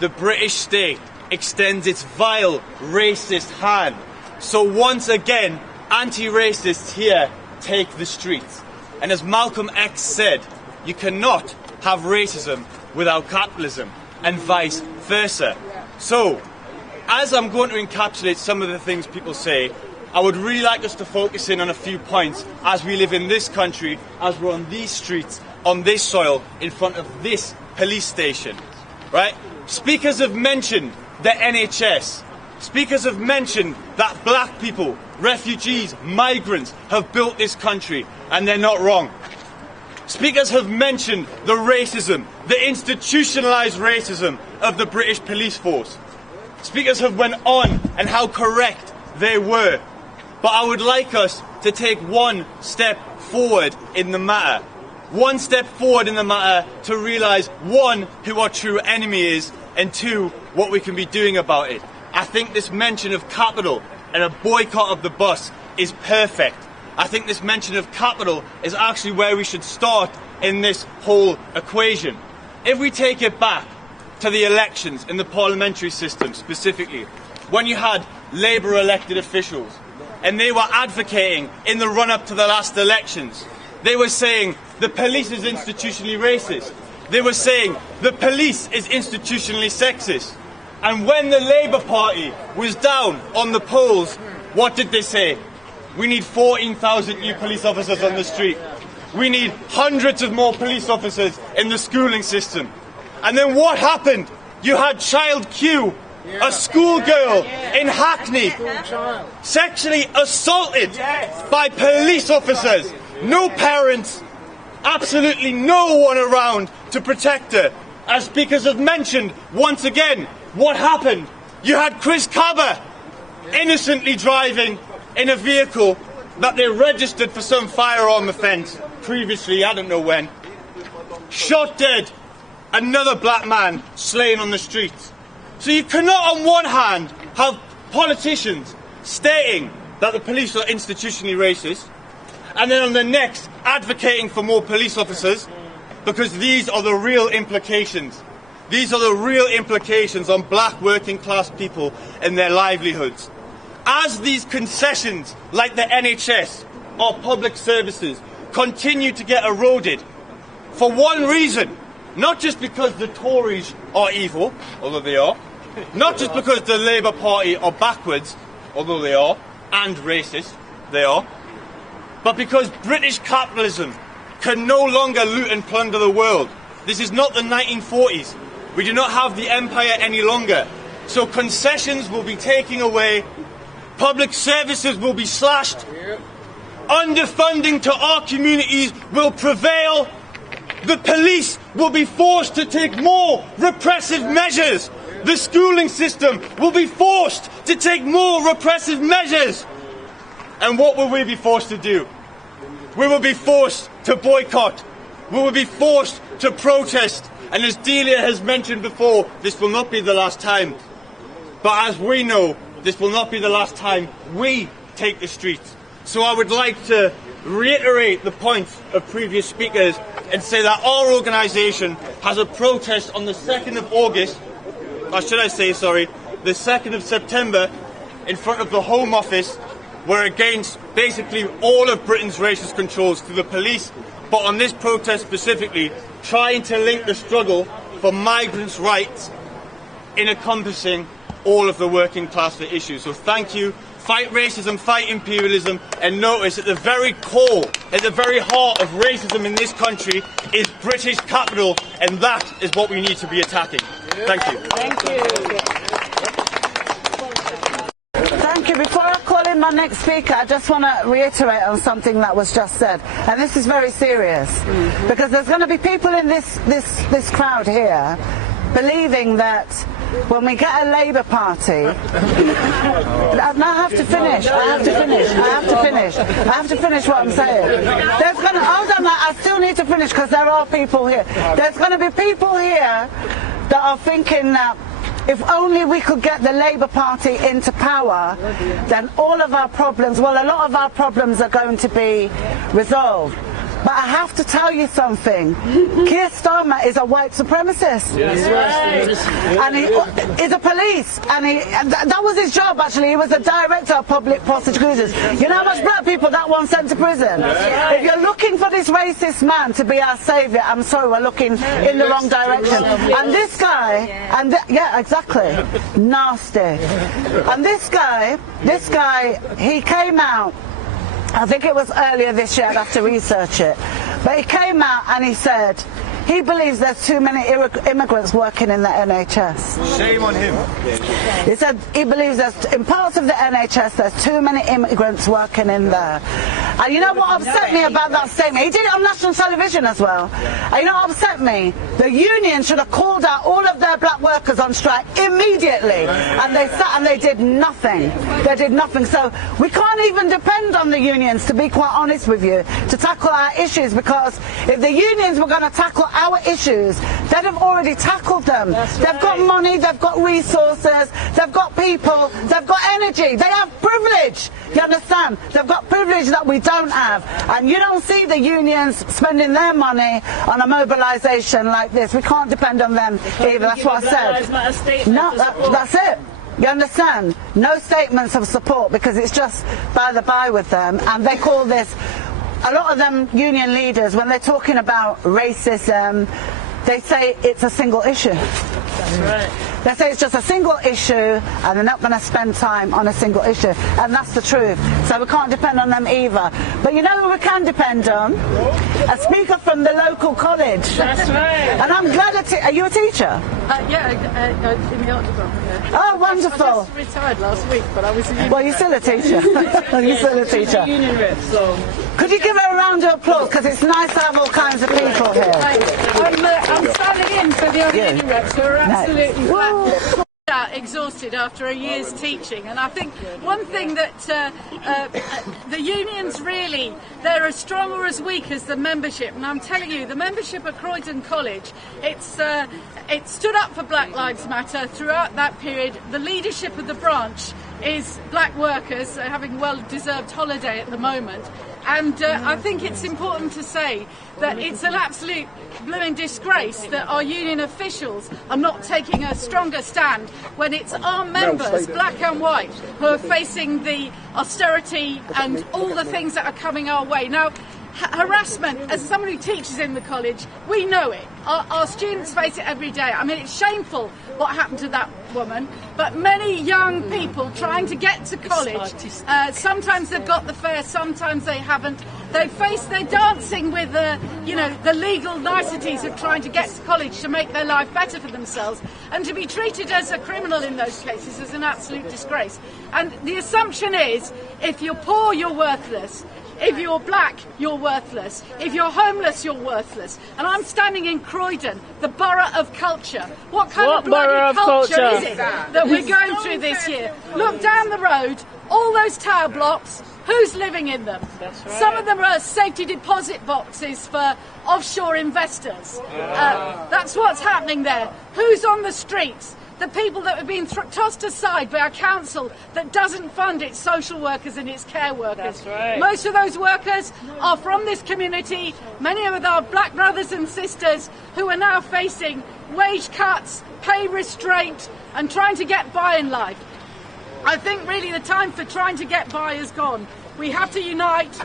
the British state extends its vile racist hand. So once again anti-racists here take the streets. And as Malcolm X said, you cannot have racism without capitalism, and vice versa. So, as I'm going to encapsulate some of the things people say, I would really like us to focus in on a few points as we live in this country, as we're on these streets, on this soil, in front of this police station. Right? Speakers have mentioned the NHS. Speakers have mentioned that black people, refugees, migrants have built this country, and they're not wrong. Speakers have mentioned the racism, the institutionalised racism of the British police force. Speakers have went on and how correct they were. But I would like us to take one step forward in the matter. One step forward in the matter to realise, one, who our true enemy is, and two, what we can be doing about it. I think this mention of capital and a boycott of the bus is perfect. I think this mention of capital is actually where we should start in this whole equation. If we take it back to the elections in the parliamentary system specifically, when you had Labour elected officials and they were advocating in the run-up to the last elections, they were saying the police is institutionally racist. They were saying the police is institutionally sexist. And when the Labour Party was down on the polls, what did they say? We need 14,000 new police officers on the street. We need hundreds of more police officers in the schooling system. And then what happened? You had Child Q, a schoolgirl in Hackney, sexually assaulted by police officers. No parents, absolutely no one around to protect her. As speakers have mentioned, once again, what happened? You had Chris Cabba innocently driving in a vehicle that they registered for some firearm offence previously, I don't know when. Shot dead. Another black man slain on the streets. So you cannot on one hand have politicians stating that the police are institutionally racist, and then on the next advocating for more police officers, because these are the real implications. These are the real implications on black working class people and their livelihoods. As these concessions, like the NHS or public services, continue to get eroded, for one reason, not just because the Tories are evil, although they are, not just because the Labour Party are backwards, although they are, and racist, they are, but because British capitalism can no longer loot and plunder the world. This is not the 1940s. We do not have the empire any longer. So concessions will be taken away, public services will be slashed, underfunding to our communities will prevail, The police will be forced to take more repressive measures. The schooling system will be forced to take more repressive measures. And what will we be forced to do? We will be forced to boycott. We will be forced to protest. And as Delia has mentioned before, this will not be the last time. But as we know, this will not be the last time we take the streets. So I would like to reiterate the points of previous speakers and say that our organisation has a protest on the 2nd of August, or should I say, sorry, the 2nd of September in front of the Home Office. We're against basically all of Britain's racist controls through the police, but on this protest specifically, trying to link the struggle for migrants' rights in encompassing all of the working class issues. So thank you. Fight racism, fight imperialism, and notice at the very core, at the very heart of racism in this country is British capital, and that is what we need to be attacking. Thank you. Thank you. Thank you. Before I call in my next speaker, I just want to reiterate on something that was just said, and this is very serious, because there's going to be people in this crowd here believing that when we get a Labour Party, I have to finish. I have to finish what I'm saying. Hold on, I still need to finish because there are people here. There's going to be people here that are thinking that if only we could get the Labour Party into power, then all of our problems, well, a lot of our problems are going to be resolved. But I have to tell you something. Keir Starmer is a white supremacist. Yes. And he is a police. And that was his job, actually. He was a director of public prosecutions. You know how much black people that one sent to prison? If you're looking for this racist man to be our saviour, I'm sorry, we're looking in the wrong direction. And this guy, yeah, exactly. Nasty. And this guy, he came out, I think it was earlier this year, I'd have to research it, but he came out and he said he believes there's too many immigrants working in the NHS. Shame on him. He said he believes in parts of the NHS there's too many immigrants working in there. And you know what upset me about that statement? He did it on national television as well. And you know what upset me? The union should have called out all of their black workers on strike immediately. And they sat and they did nothing. They did nothing. So we can't even depend on the unions, to be quite honest with you, to tackle our issues, because if the unions were going to tackle our issues, they'd have already tackled them. They've got money, they've got resources, they've got people, they've got energy, they have privilege. You understand? They've got privilege that we don't have. And you don't see the unions spending their money on a mobilisation like this. We can't depend on them either. That's what I said. No, that's it. You understand? No statements of support, because it's just by the by with them. And they call this, a lot of them union leaders, when they're talking about racism, they say it's a single issue. That's right. They say it's just a single issue and they're not going to spend time on a single issue. And that's the truth. So we can't depend on them either. But you know who we can depend on? A speaker from the local college. That's right. And I'm glad are you a teacher? Yeah, in the art department. Yeah. Oh, wonderful. I just retired last week, but I was a union. Well, you're still a teacher. You're still a teacher. Union rep, so. Could you give her a round of applause? Because it's nice to have all kinds of people here. I'm standing in for the other union reps who are absolutely exhausted after a year's teaching, and I think one thing that the unions really, they're as strong or as weak as the membership, and I'm telling you, the membership at Croydon College, it stood up for Black Lives Matter throughout that period. The leadership of the branch is black workers having well-deserved holiday at the moment. And I think it's important to say that it's an absolute blooming disgrace that our union officials are not taking a stronger stand when it's our members, black and white, who are facing the austerity and all the things that are coming our way. Now, harassment, as someone who teaches in the college, we know it. Our students face it every day. I mean, it's shameful what happened to that woman, but many young people trying to get to college, sometimes they've got the fare, sometimes they haven't. They're dancing with the legal niceties of trying to get to college to make their life better for themselves, and to be treated as a criminal in those cases is an absolute disgrace. And the assumption is, if you're poor, you're worthless. If you're black, you're worthless. If you're homeless, you're worthless. And I'm standing in Croydon, the borough of culture. What kind of bloody culture is it that we're going through this year? Look down the road, all those tower blocks, who's living in them? That's right. Some of them are safety deposit boxes for offshore investors. That's what's happening there. Who's on the streets? The people that have been tossed aside by our council that doesn't fund its social workers and its care workers. That's right. Most of those workers are from this community, many of our black brothers and sisters who are now facing wage cuts, pay restraint and trying to get by in life. I think really the time for trying to get by is gone. We have to unite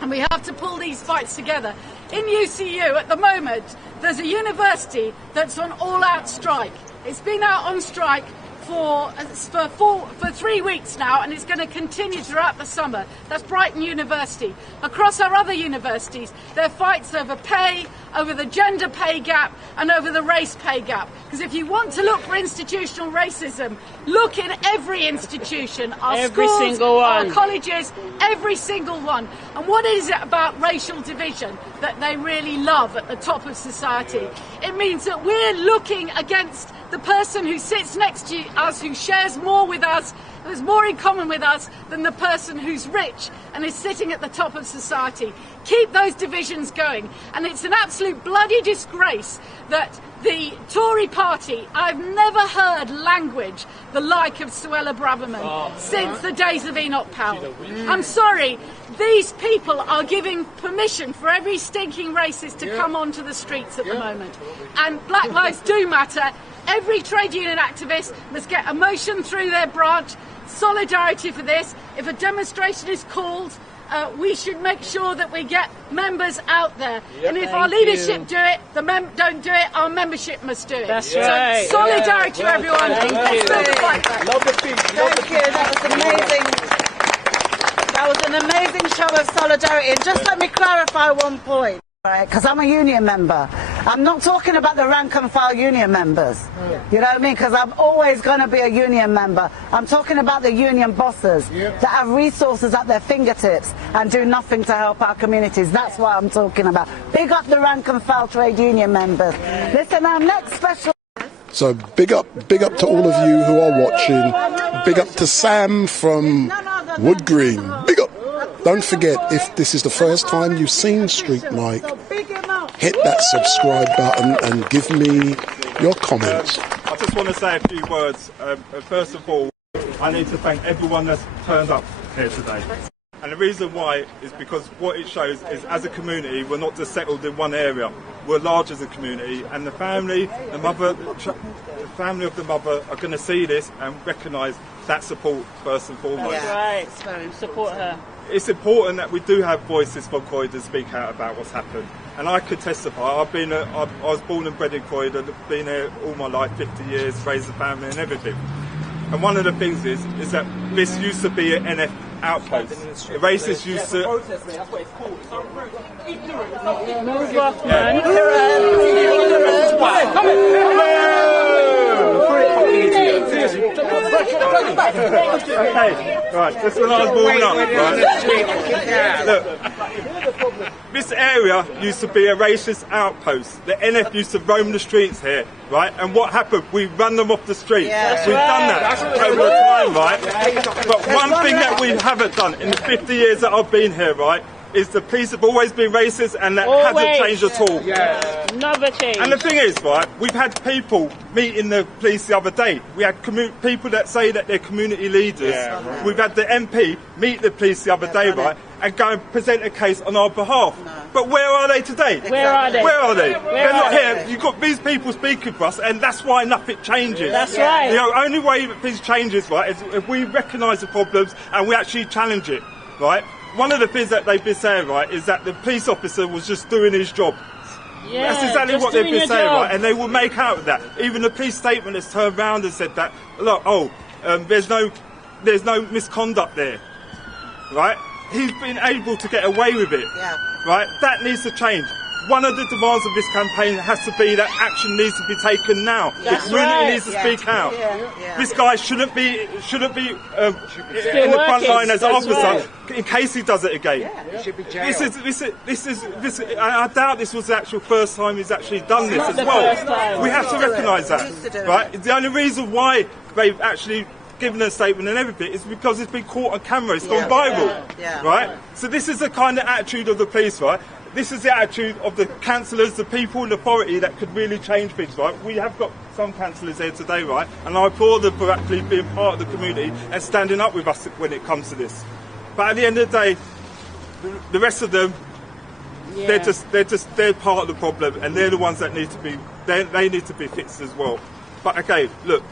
and we have to pull these fights together. In UCU at the moment, there's a university that's on all-out strike. It's been out on strike for 3 weeks now, and it's going to continue throughout the summer. That's Brighton University. Across our other universities, there are fights over pay, over the gender pay gap, and over the race pay gap. Because if you want to look for institutional racism, look in every institution, our schools, our colleges, every single one. And what is it about racial division that they really love at the top of society? It means that we're looking against the person who sits next to us, who shares more with us, who has more in common with us than the person who's rich and is sitting at the top of society. Keep those divisions going. And it's an absolute bloody disgrace that the Tory party, I've never heard language the like of Suella Braverman since the days of Enoch Powell. I'm sorry, these people are giving permission for every stinking racist to come onto the streets at the moment. And Black Lives do matter. Every trade union activist must get a motion through their branch, solidarity for this. If a demonstration is called, we should make sure that we get members out there. And if our leadership do it, don't do it, our membership must do it. That's right. So solidarity to everyone. Let's build the fight back. Thank you, that was amazing. That was an amazing show of solidarity. And just let me clarify one point. Right, because I'm a union member. I'm not talking about the rank and file union members. You know what I mean? Because I'm always going to be a union member. I'm talking about the union bosses that have resources at their fingertips and do nothing to help our communities. That's what I'm talking about. Big up the rank and file trade union members. Listen, our next special... So big up to all of you who are watching. Big up to Sam from Wood Green. Big up. Don't forget, if this is the first time you've seen Street Mike, hit that subscribe button and give me your comments. I just want to say a few words. First of all, I need to thank everyone that's turned up here today. And the reason why is because what it shows is, as a community, we're not just settled in one area. We're large as a community, and the family, the family of the mother are going to see this and recognise that support first and foremost. Right, support her. It's important that we do have voices from Croydon speak out about what's happened. And I could testify. I was born and bred in Croydon, been here all my life, 50 years, raised a family and everything. And one of the things is that this used to be an NF outpost. The racists used to... Move off, man. Okay, right, this is when I was born up, right? Look, this area used to be a racist outpost. The NF used to roam the streets here, right? And what happened? We run them off the streets. Yeah. We've done that over time, right? But one thing that we haven't done in the 50 years that I've been here, right, is the police have always been racist, and that hasn't changed at all. Yeah. Never changed. And the thing is, right, we've had people meeting the police the other day. We had people that say that they're community leaders. Yeah, right. We've had the MP meet the police the other day, right, and go and present a case on our behalf. No. But where are they today? Where are they? Where are they? They're not here. You've got these people speaking for us, and that's why nothing changes. That's right. You know, only way that things changes, right, is if we recognise the problems and we actually challenge it, right? One of the things that they've been saying, right, is that the police officer was just doing his job. Yeah, that's exactly what they've been saying, right? And they will make out of that. Even the police statement has turned around and said that, look, there's no misconduct there, right? He's been able to get away with it, right? That needs to change. one of the demands of this campaign has to be that action needs to be taken now. That's the community right. needs to speak out. This guy shouldn't be in the front line as an officer in case he does it again. I doubt this was the actual first time he's actually done this as well. We have to recognise that, right? The only reason why they've actually given a statement and everything is because it's been caught on camera, it's gone viral, right? So this is the kind of attitude of the police, right? This is the attitude of the councillors, the people in authority that could really change things, right? We have got some councillors here today, right? And I applaud them for actually being part of the community and standing up with us when it comes to this. But at the end of the day, the rest of them, they're part of the problem, and they're the ones that need to be, they need to be fixed as well. But okay, look,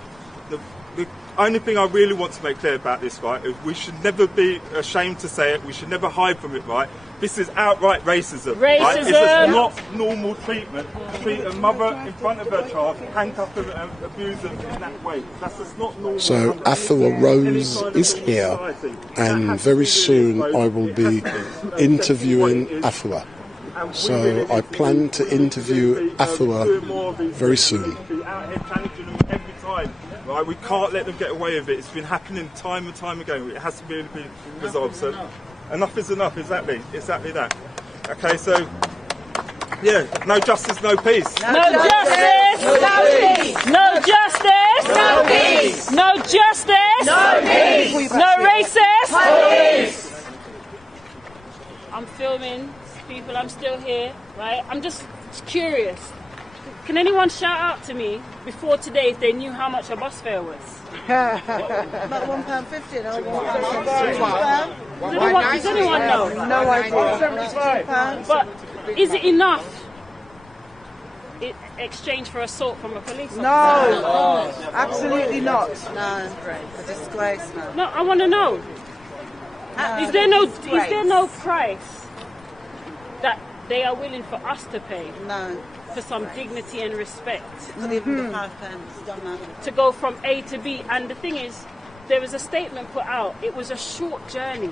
the only thing I really want to make clear about this, right, is we should never be ashamed to say it, we should never hide from it, right? This is outright racism. Right? It's just not normal treatment to treat a mother in front of her child, handcuff them and abuse them in that way. That's just not normal. So Athua Rose is here, and very soon I will be interviewing Athua. So I plan to interview Athua very soon. Right, we can't let them get away with it. It's been happening time and time again. It has to be resolved. So enough is enough. Exactly that. Okay, so yeah, no justice, no peace. No justice, no peace. No justice, no peace. No justice, no peace. No racist, police. I'm filming, people. I'm still here, right? I'm just curious. Can anyone shout out to me before today if they knew how much a bus fare was? About £1.50. Does anyone know? No idea. But is it enough in exchange for assault from a police officer? No, absolutely not. No, a disgrace. No, I want to know. Is there no price that they are willing for us to pay? No. For some dignity and respect. Not even the £5. Don't know. To go from A to B. And the thing is, there was a statement put out. It was a short journey.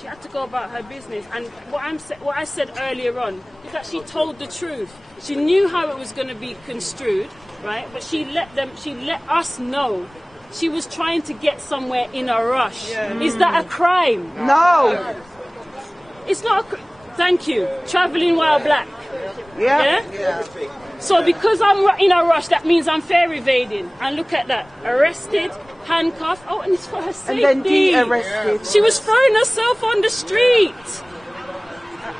She had to go about her business. And what I said earlier on is that she told the truth. She knew how it was going to be construed, right? But she let us know she was trying to get somewhere in a rush. Yeah. Is that a crime? No. It's not a Thank you. Traveling while black. Yeah? So because I'm in a rush, that means I'm fare evading. And look at that. Arrested, handcuffed. Oh, and it's for her safety. And then de-arrested. She was throwing herself on the street.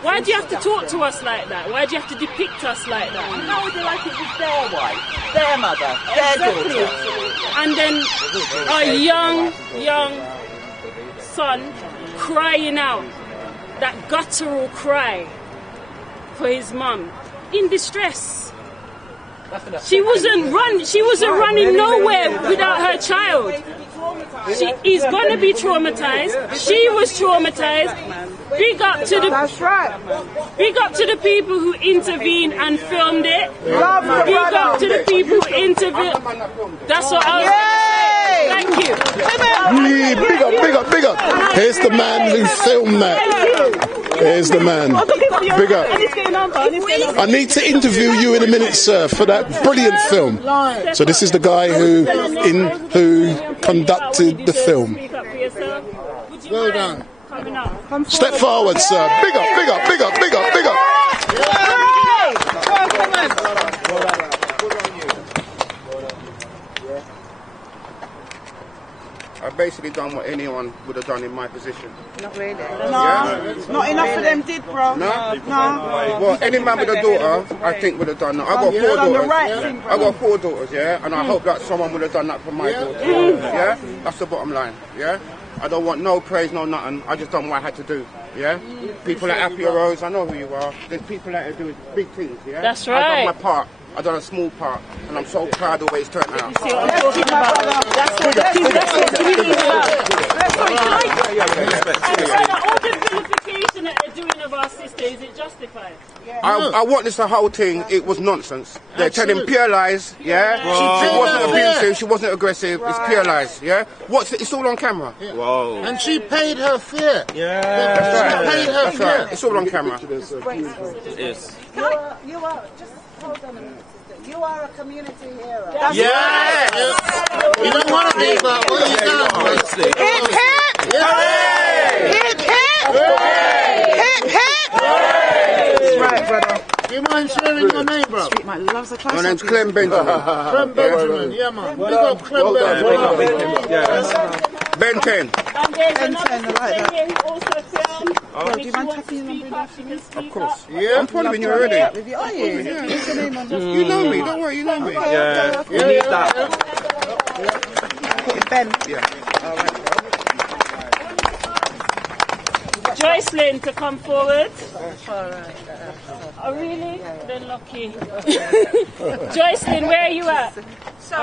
Why do you have to talk to us like that? Why do you have to depict us like that? How would you like it was their wife, their mother, their daughter? And then a young son crying out. That guttural cry for his mum in distress. She wasn't running nowhere without her child. She is going to be traumatized. She was traumatized. Big up to the people who intervened and filmed it. Big up to the people who intervened. That's what I was saying. Thank you. Yeah, big up. Here's the man who filmed that. Here's the man. Big up. I need to interview you in a minute, sir, for that brilliant film. So this is the guy who conducted the film. Well done. Step forward, sir. Big up. I've basically done what anyone would have done in my position. Not really. No, not enough of them did, bro. No? Well, any man with a daughter, I think would have done that. I've got 4 daughters. I've got 4 daughters, yeah? And I hope that someone would have done that for my daughter. Yeah? That's the bottom line, yeah? I don't want no praise, no nothing. I just done what I had to do, yeah? People like Athua Rose, I know who you are. There's people that are doing big things, yeah? That's right. I've done my part. I've done a small part, and I'm so proud of the way it's turned out. See what I'm talking about? That's what community is about. All the vilification that they're doing of our sister, is it justified? I witnessed the whole thing. It was nonsense. They're telling pure lies, yeah? She wasn't abusive, she wasn't aggressive. It's pure lies, yeah? It's all on camera. Whoa. And she paid her fare. Yeah. That's right. She paid her fare. It's all on camera. Yes. You are, just hold on a minute, sister. You are a community hero. Yeah! You don't want to be, but what you done? Hip hip! Hooray! Hip hip! Hip hip! That's right, brother. Do you mind sharing your name, bro? Street man loves a class. My name's Clem Benjamin. Clem Benjamin, yeah, man. Big up Clem Benjamin. Ben 10. And there's another sister here who also filmed. Oh, If she wants to speak up, she can speak up. Yeah, I'm following you already. Are you? You know me, don't worry, you know me. Yeah, we need that. Ben. Joycelyn to come forward. Oh, really? Then lucky. Joycelyn, where are you at? So,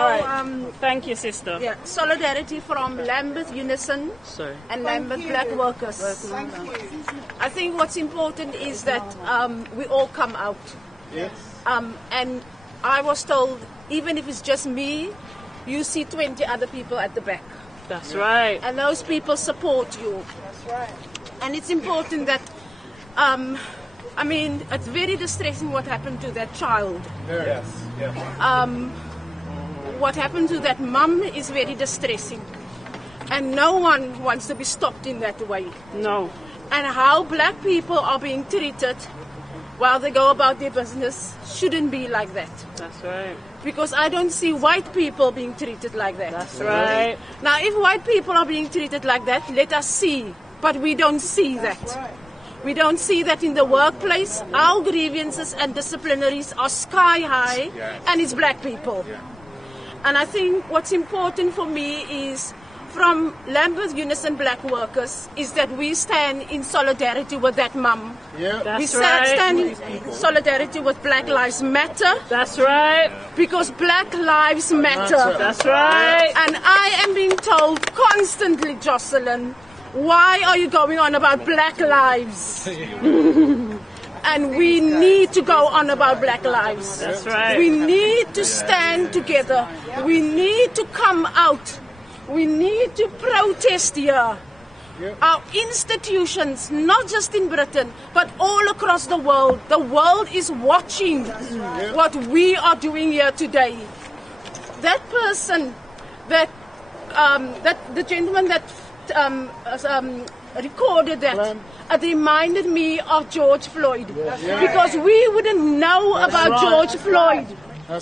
thank you, sister. Yeah, solidarity from Lambeth Unison and Lambeth Black Workers. I think what's important is that we all come out. Yes. And I was told, even if it's just me, you see 20 other people at the back. That's right. And those people support you. That's right. And it's important that, I mean, it's very distressing what happened to that child. Yes. What happened to that mum is very distressing. And no one wants to be stopped in that way. No. And how black people are being treated while they go about their business shouldn't be like that. That's right. Because I don't see white people being treated like that. That's right. Now, if white people are being treated like that, let us see. But we don't see that. We don't see that in the workplace. Our grievances and disciplinaries are sky high, and it's black people. And I think what's important for me is, from Lambeth Unison Black Workers, is that we stand in solidarity with that mum. Yeah. We stand in solidarity with Black Lives Matter. That's right. Because Black Lives Matter. That's right. And I am being told constantly, Jocelyn, why are you going on about Black lives? And we need to go on about Black lives. That's right. We need to stand together. We need to come out. We need to protest here. Our institutions, not just in Britain, but all across the world is watching what we are doing here today. That person, that the gentleman that recorded that, it reminded me of George Floyd. Because we wouldn't know about George Floyd.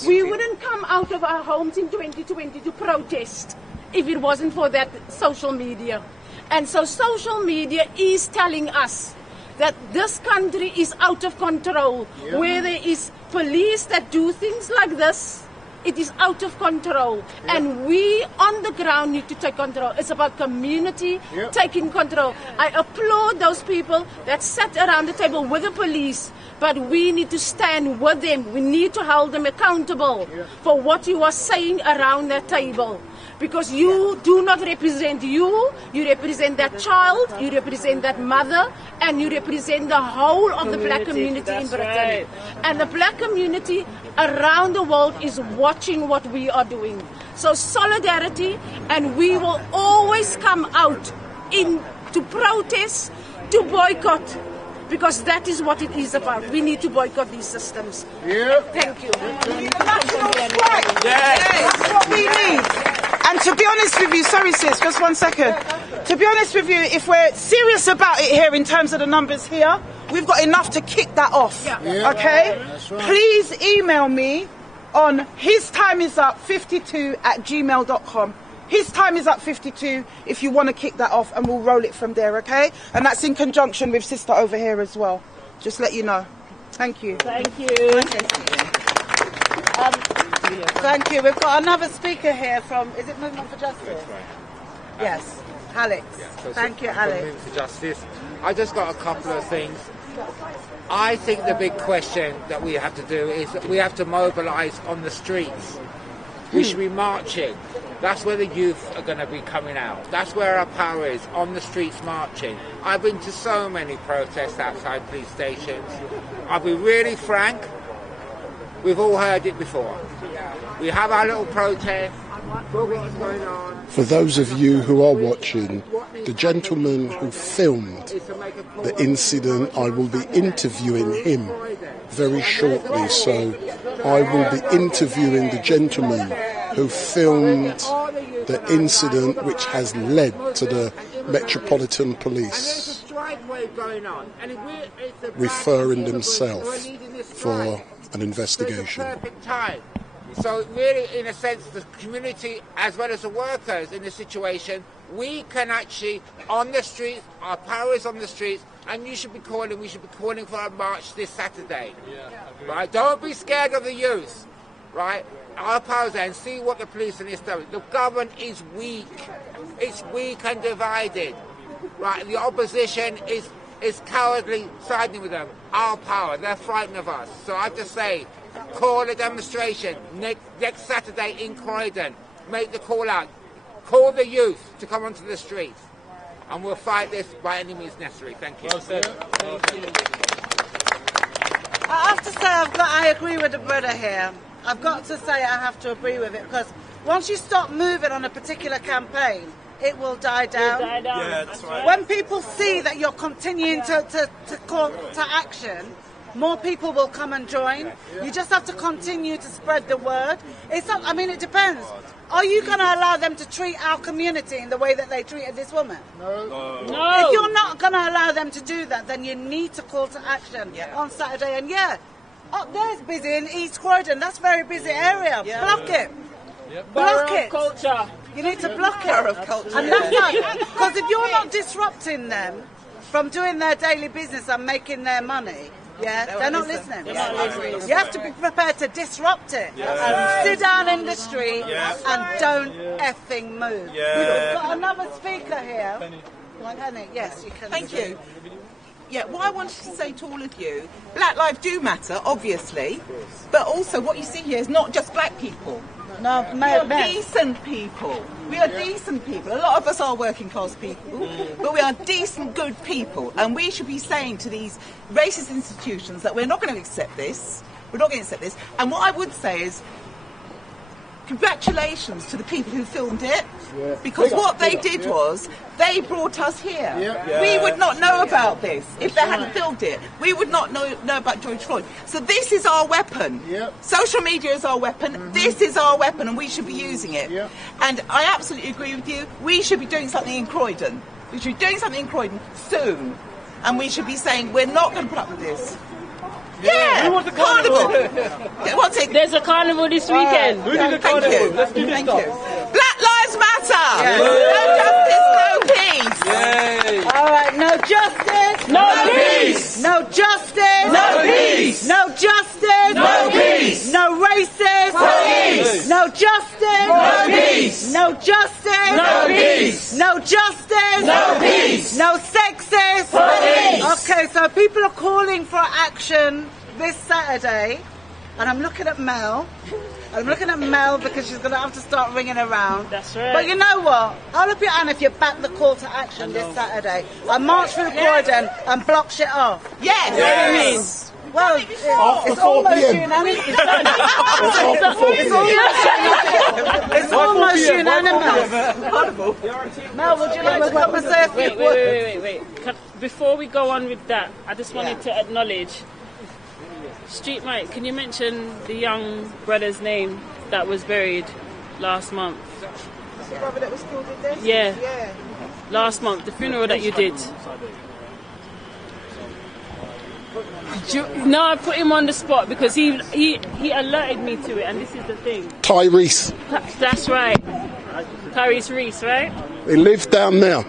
We wouldn't come out of our homes in 2020 to protest if it wasn't for that social media. And so social media is telling us that this country is out of control. Where there is police that do things like this, it is out of control. And we on the ground need to take control. It's about community taking control. I applaud those people that sat around the table with the police, but we need to stand with them. We need to hold them accountable for what you are saying around that table. Because you do not represent you represent that child, you represent that mother, and you represent the whole of the black community in Britain. Right. And the black community around the world is watching what we are doing. So solidarity, and we will always come out to protest, to boycott, because that is what it is about. We need to boycott these systems. Thank you. National strike. That's what we need. And to be honest with you, sorry sis, just 1 second. To be honest with you, if we're serious about it here in terms of the numbers here, we've got enough to kick that off. Okay? Please email me on histimisup52@gmail.com. Histimisup52 if you want to kick that off, and we'll roll it from there, okay? And that's in conjunction with sister over here as well. Just let you know. Thank you. Thank you. Thank you. We've got another speaker here from, is it Movement for Justice? Yes, Alex. Thank you, Alex. Movement for Justice. I just got a couple of things. I think the big question that we have to do is that we have to mobilise on the streets. We should be marching. That's where the youth are going to be coming out. That's where our power is, on the streets marching. I've been to so many protests outside police stations. I'll be really frank, we've all heard it before. We have our little protest, look what's going on. For those of you who are watching, the gentleman who filmed the incident, I will be interviewing him very shortly, so I will be interviewing the gentleman who filmed the incident which has led to the Metropolitan Police referring themselves for an investigation. So really, in a sense, the community as well as the workers in this situation, we can actually, on the streets, our power is on the streets, and we should be calling for a march this Saturday. Right? Don't be scared of the youth. Right? Our power's there, and see what the police and this doing. The government is weak. It's weak and divided. Right? The opposition is cowardly siding with them. Our power, they're frightened of us. So I just say, call a demonstration next Saturday in Croydon. Make the call out. Call the youth to come onto the streets. And we'll fight this by any means necessary. Thank you. Well said. Well said. I have to say I agree with the brother here. I've got to say I have to agree with it, because once you stop moving on a particular campaign, it will die down. Yeah, that's right. When people see that you're continuing to call to action, more people will come and join. You just have to continue to spread the word. It's not, I mean, it depends. Are you going to allow them to treat our community in the way that they treated this woman? No. If you're not going to allow them to do that, then you need to call to action on Saturday. And up there's busy in East Croydon. That's a very busy area. Block it. Block it. Culture. You need to block it. And that's not, because if you're not disrupting them from doing their daily business and making their money, they're not listening. You have to be prepared to disrupt it and sit down in the street and don't effing move. We've got another speaker here. Penny, yes, you can. Thank you. Yeah, what I wanted to say to all of you, black lives do matter, obviously, but also what you see here is not just black people. No, we are decent people. We are decent people. A lot of us are working class people, but we are decent, good people. And we should be saying to these racist institutions that we're not going to accept this. We're not going to accept this. And what I would say is, congratulations to the people who filmed it, because what they did was they brought us here. We would not know about this if they hadn't filmed it. We would not know about George Floyd. So this is our weapon. Social media is our weapon. This is our weapon, and we should be using it. And I absolutely agree with you. We should be doing something in Croydon. We should be doing something in Croydon soon, and we should be saying we're not going to put up with this. Who wants a carnival? There's a carnival this weekend. Who did the carnival? Let's do this stuff. Black Lives Matter! No justice, no peace! All right, no justice, no peace! No justice, no peace! No justice, no peace! No racist, police! No justice, no peace! No justice, no peace! No justice, no peace! No sexist, police! Okay, so people are calling for action this Saturday, and I'm looking at Mel. I'm looking at Mel because she's going to have to start ringing around. That's right. But you know what? Hold up your hand if you back the call to action this Saturday. I march through Croydon and block shit off. Yes! Well, it's almost unanimous. It's almost unanimous. Mel, would you like to come and say a few words? Wait. Before we go on with that, I just wanted to acknowledge Street Mike, can you mention the young brother's name that was buried last month? The brother that was killed in this? Yeah. Last month, the funeral that you did. No, I put him on the spot because he alerted me to it, and this is the thing. Tyrese. That's right. Tyrese Reese, right? He lives down there.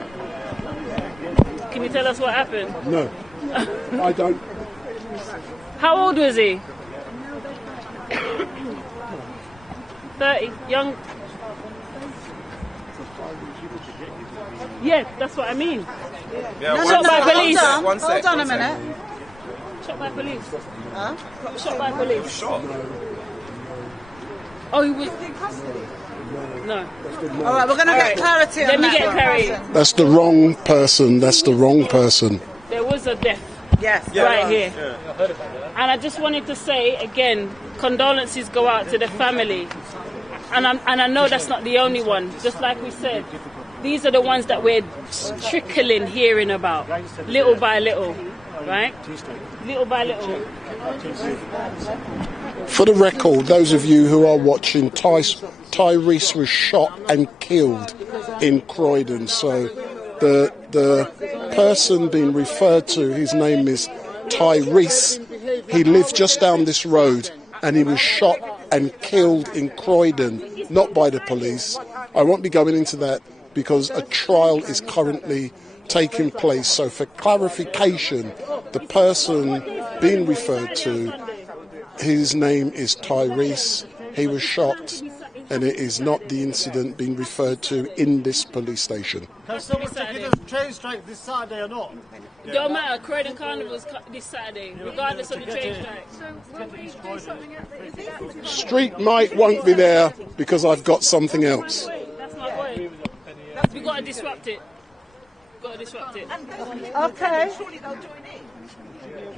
Can you tell us what happened? No, I don't. How old was he? 30, young. Yeah, that's what I mean. Shot by police. Hold on a minute. Shot by police. Huh? Shot by police. Shot. Oh, he was. No. All right, we're going to get clarity on that. Let me get clarity. That's the wrong person. That's the wrong person. There was a death. Yes. Right here. And I just wanted to say again, condolences go out to the family. And I know that's not the only one. Just like we said, these are the ones that we're trickling hearing about, little by little. right? Little by little. For the record, those of you who are watching, Tyrese was shot and killed in Croydon. So the person being referred to, his name is Tyrese. He lived just down this road and he was shot and killed in Croydon, not by the police. I won't be going into that because a trial is currently taking place. So for clarification, the person being referred to, his name is Tyrese. He was shot, and it is not the incident being referred to in this police station. Can someone check if there's a train strike this Saturday or not? Don't matter, Croydon Carnival's this Saturday, regardless of the train strike. Street Mike won't be there because I've got something else. That's my point. We got to disrupt it. Okay.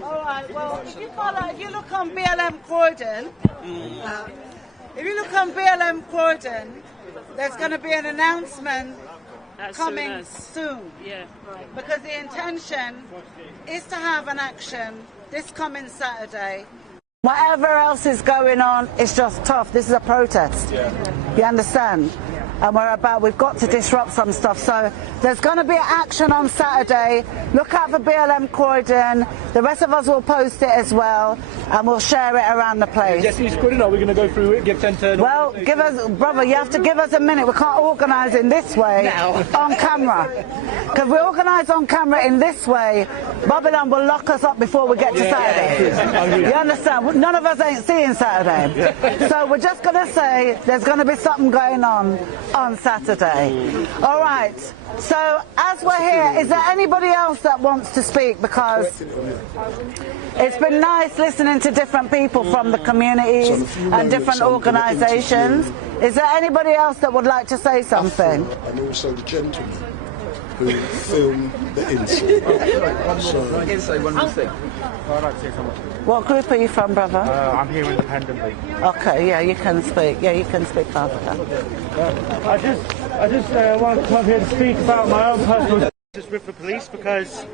All right. Well, if you look on BLM Croydon, there's going to be an announcement coming soon. Yeah. Because the intention is to have an action this coming Saturday. Whatever else is going on, it's just tough. This is a protest. You understand? And we've got to disrupt some stuff. So there's going to be action on Saturday. Look out for BLM Croydon. The rest of us will post it as well, and we'll share it around the place. Jesse's Croydon, are we going to go through it, give 10 turn? Well, brother, you have to give us a minute. We can't organise in this way on camera. Because we organise on camera in this way, Babylon will lock us up before we get to Saturday. You understand? None of us ain't seeing Saturday. So we're just going to say there's going to be something going on Saturday. All right. So as we're here, is there anybody else that wants to speak? Because it's been nice listening to different people from the communities and different organisations. Is there anybody else that would like to say something? And also the gentleman who filmed the incident. So, I can say one more thing. I'd like to say something. What group are you from, brother? I'm here independently. Okay, yeah, you can speak. Yeah, you can speak after that. I just want to come here to speak about my own personal with the police because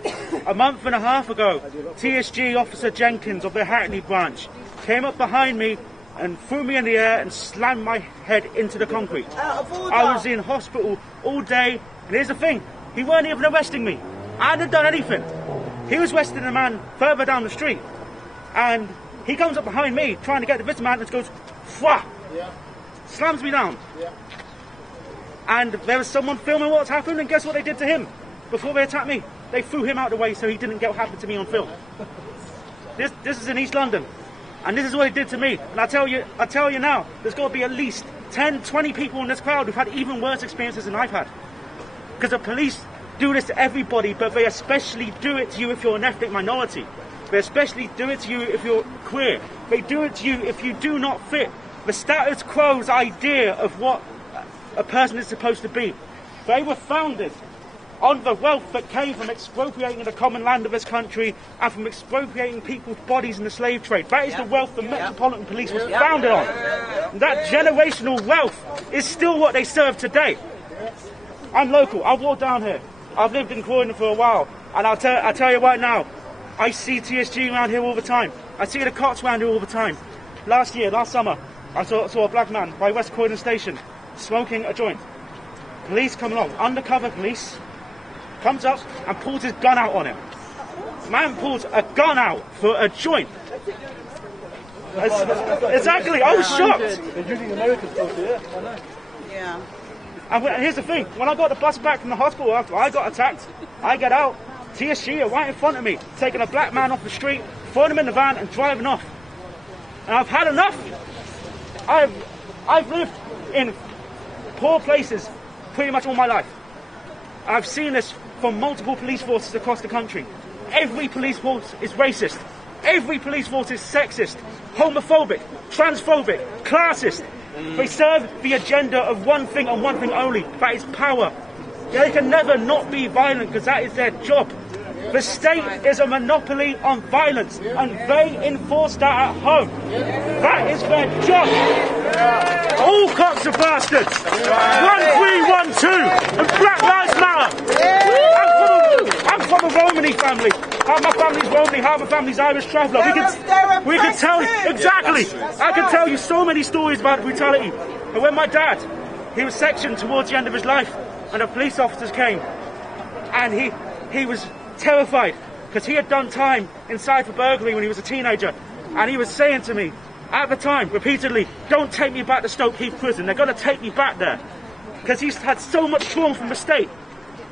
a month and a half ago, TSG Officer Jenkins of the Hackney branch came up behind me and threw me in the air and slammed my head into the concrete. I was in hospital all day, and here's the thing, he weren't even arresting me. I hadn't done anything. He was arresting a man further down the street, and he comes up behind me trying to get the victim out and goes, "Fwah!" Slams me down. And there was someone filming what's happened, and guess what they did to him? Before they attacked me, they threw him out the way so he didn't get what happened to me on film. This is in East London, and this is what he did to me. And I tell you now, there's got to be at least 10, 20 people in this crowd who've had even worse experiences than I've had. Because the police do this to everybody, but they especially do it to you if you're an ethnic minority. They especially do it to you if you're queer. They do it to you if you do not fit the status quo's idea of what a person is supposed to be. They were founded on the wealth that came from expropriating the common land of this country and from expropriating people's bodies in the slave trade. That is the wealth the Metropolitan Police was founded on. And that generational wealth is still what they serve today. I'm local. I walk down here. I've lived in Croydon for a while, and I'll tell you right now, I see TSG around here all the time. I see the cops around here all the time. Last summer, I saw a black man by West Croydon Station smoking a joint. Police come along, undercover police, comes up and pulls his gun out on him. Man pulls a gun out for a joint. Exactly, I was shocked. Yeah. And here's the thing, when I got the bus back from the hospital after I got attacked, I get out, TSG are right in front of me, taking a black man off the street, throwing him in the van and driving off. And I've had enough. I've lived in poor places pretty much all my life. I've seen this from multiple police forces across the country. Every police force is racist. Every police force is sexist, homophobic, transphobic, classist. They serve the agenda of one thing and one thing only, that is power. They can never not be violent because that is their job. The state is a monopoly on violence and they enforce that at home. That is their job. All cops are bastards. 1312 and Black Lives Matter. I'm from have a Romany family. Half my family's Romany, half my family's Irish traveller. We could tell exactly. I can tell you so many stories about brutality. And when my dad, he was sectioned towards the end of his life, and the police officers came, and he was terrified because he had done time inside for burglary when he was a teenager, and he was saying to me at the time repeatedly, "Don't take me back to Stoke Heath Prison. They're going to take me back there," because he's had so much trauma from the state.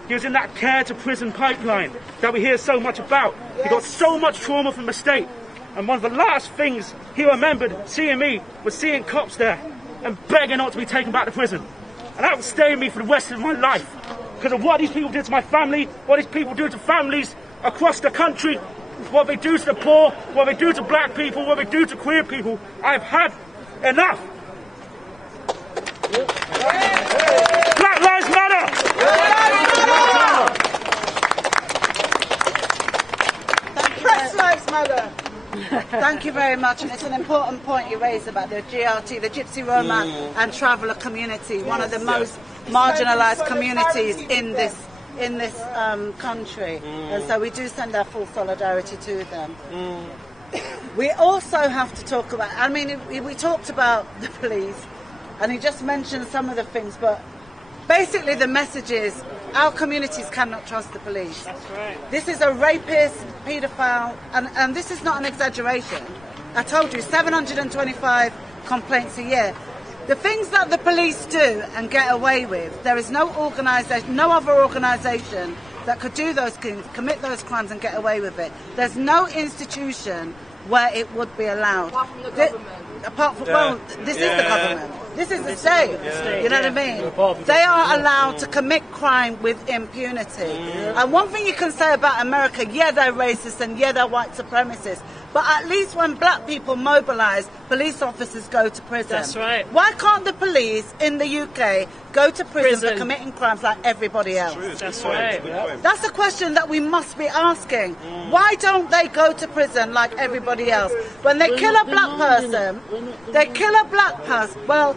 He was in that care to prison pipeline that we hear so much about. He got so much trauma from the state. And one of the last things he remembered seeing me was seeing cops there and begging not to be taken back to prison. And that would stay with me for the rest of my life. Because of what these people did to my family, what these people do to families across the country, what they do to the poor, what they do to black people, what they do to queer people. I've had enough. Black Lives Matter! Press Lives Matter! Thank you very much, and it's an important point you raised about the GRT, the Gypsy Roma and Traveller community, one of the most marginalised communities in this country, and so we do send our full solidarity to them. We also have to talk about, I mean, we talked about the police, and he just mentioned some of the things, but basically the message is our communities cannot trust the police. That's right. This is a rapist, paedophile, and this is not an exaggeration. I told you, 725 complaints a year. The things that the police do and get away with, there is no organisation, no other organisation that could do those things, commit those crimes and get away with it. There's no institution where it would be allowed. Apart from the government. Well, this is the government. This is the state. You know what I mean? They are allowed to commit crime with impunity. And one thing you can say about America, yeah, they're racist and yeah, they're white supremacists. But at least when black people mobilise, police officers go to prison. That's right. Why can't the police in the UK go to prison for committing crimes like everybody else? That's right. That's the question that we must be asking. Why don't they go to prison like everybody else? When they kill a black person, well,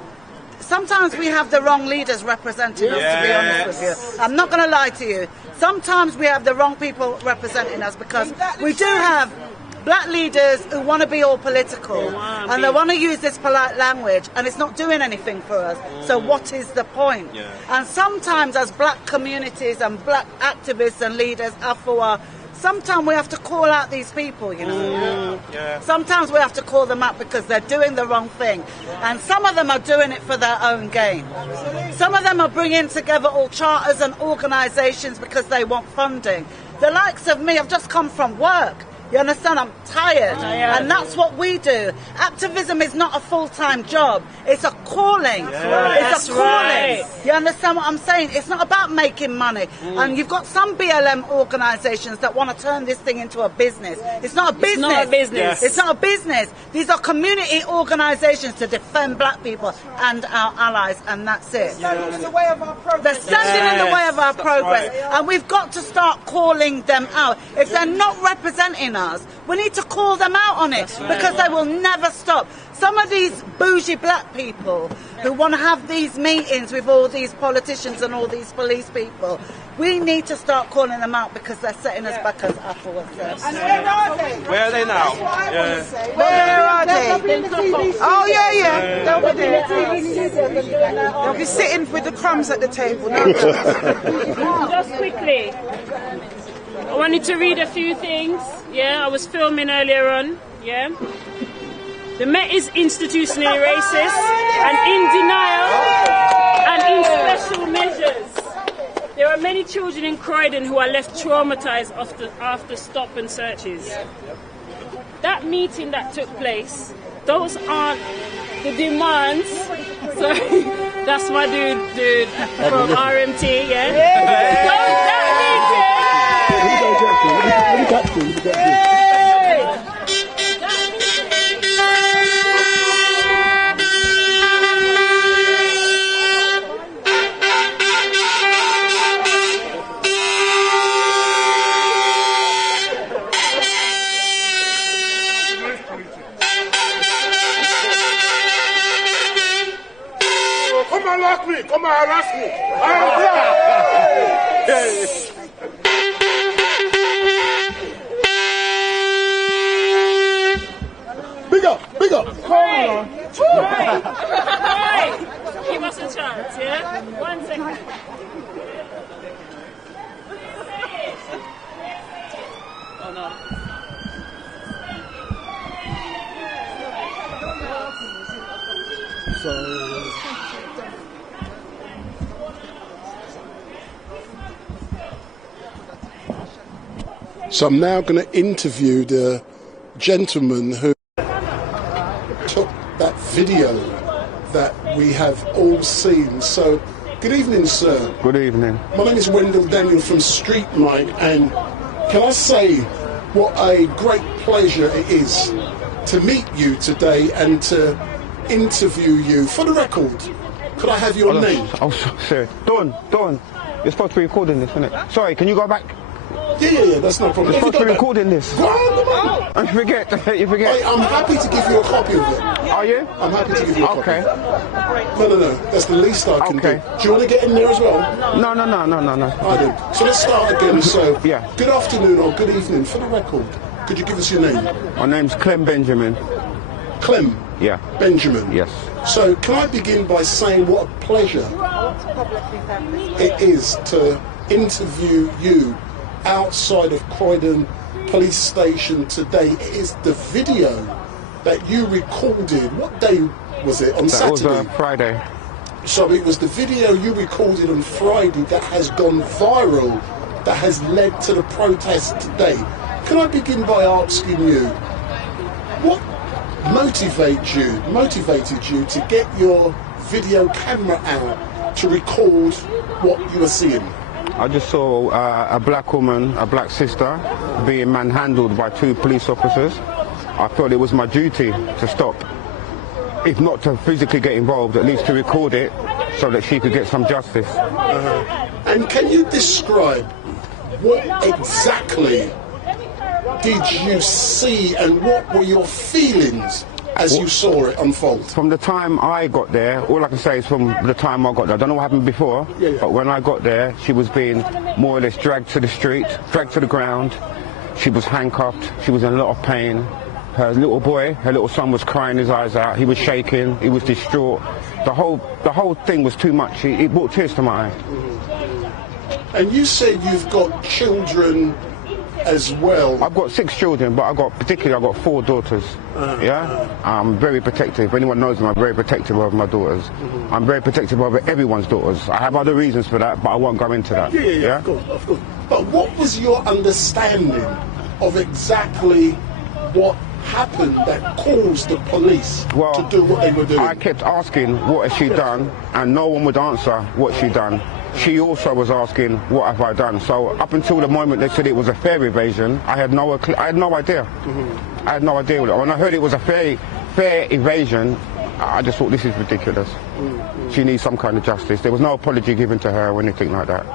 sometimes we have the wrong leaders representing us, to be honest with you. I'm not going to lie to you. Sometimes we have the wrong people representing us because we do have black leaders who want to be all political and they want to use this polite language, and it's not doing anything for us. So what is the point? And sometimes as black communities and black activists and leaders, Afua, sometimes we have to call out these people, you know. Sometimes we have to call them out because they're doing the wrong thing. And some of them are doing it for their own gain. Some of them are bringing together all charters and organisations because they want funding. The likes of me, I've just come from work. You understand? I'm tired. And that's what we do. Activism is not a full-time job. It's a calling. It's a calling. Right. You understand what I'm saying? It's not about making money. And you've got some BLM organisations that want to turn this thing into a business. It's not a business. It's not a business. It's not a business. These are community organisations to defend black people and our allies, and that's it. They're standing in the way of our progress. They're standing in the way of our progress. And we've got to start calling them out. If they're not representing us, we need to call them out on it because they will never stop. Some of these bougie black people who want to have these meetings with all these politicians and all these police people, we need to start calling them out because they're setting us back as Apple said. And where are they? Where are they now? Where are they? Oh, yeah. They'll be there. They'll be sitting with the crumbs at the table. Just quickly, I wanted to read a few things. I was filming earlier on. The Met is institutionally racist and in denial and in special measures. There are many children in Croydon who are left traumatized after stop and searches. That meeting that took place, those aren't the demands. Sorry, that's my dude from RMT, Come and lock me, come and harass me. I am black. Give us a chance, yeah? 1 second. Oh no. So I'm now going to interview the gentleman who took that video that we have all seen. So, good evening, sir. Good evening. My name is Wendell Daniel from Street Mike, and can I say what a great pleasure it is to meet you today and to interview you. For the record, could I have your name? Oh, sorry. Dawn, you're supposed to be recording this, isn't it? Sorry, can you go back? Yeah, that's no problem. You're supposed to be recording this. Go on. You forget. I'm happy to give you a copy of it. Are you? I'm happy to give you a copy. Okay. No. That's the least I can do. Do you want to get in there as well? No. I do. So let's start again. So, yeah. Good afternoon or good evening. For the record, could you give us your name? My name's Clem Benjamin. Clem? Yeah. Benjamin? Yes. So, can I begin by saying what a pleasure it is to interview you outside of Croydon Police Station today. It is the video that you recorded. What day was it? On Saturday? That was Friday. So it was the video you recorded on Friday that has gone viral, that has led to the protest today. Can I begin by asking you, what motivated you to get your video camera out to record what you were seeing? I just saw a black woman, a black sister, being manhandled by 2 police officers. I felt it was my duty to stop, if not to physically get involved, at least to record it so that she could get some justice. And can you describe what exactly did you see and what were your feelings as you saw it unfold? From the time I got there, all I can say is from the time I got there. I don't know what happened before, but when I got there, she was being more or less dragged to the street, dragged to the ground. She was handcuffed. She was in a lot of pain. Her little boy, her little son, was crying his eyes out. He was shaking. He was distraught. The whole thing was too much. It brought tears to my eye. And you said you've got children as well. I've got 6 children, but I've got 4 daughters. I'm very protective. If anyone knows me, I'm very protective of my daughters. I'm very protective of everyone's daughters. I have other reasons for that, but I won't go into that. Yeah, of course. But what was your understanding of exactly what happened that caused the police to do what they were doing? I kept asking, what has she done? And no one would answer what she done. She also was asking, what have I done? So up until the moment they said it was a fare evasion, I had no idea. I had no idea. When I heard it was a fare evasion, I just thought, this is ridiculous. She needs some kind of justice. There was no apology given to her or anything like that.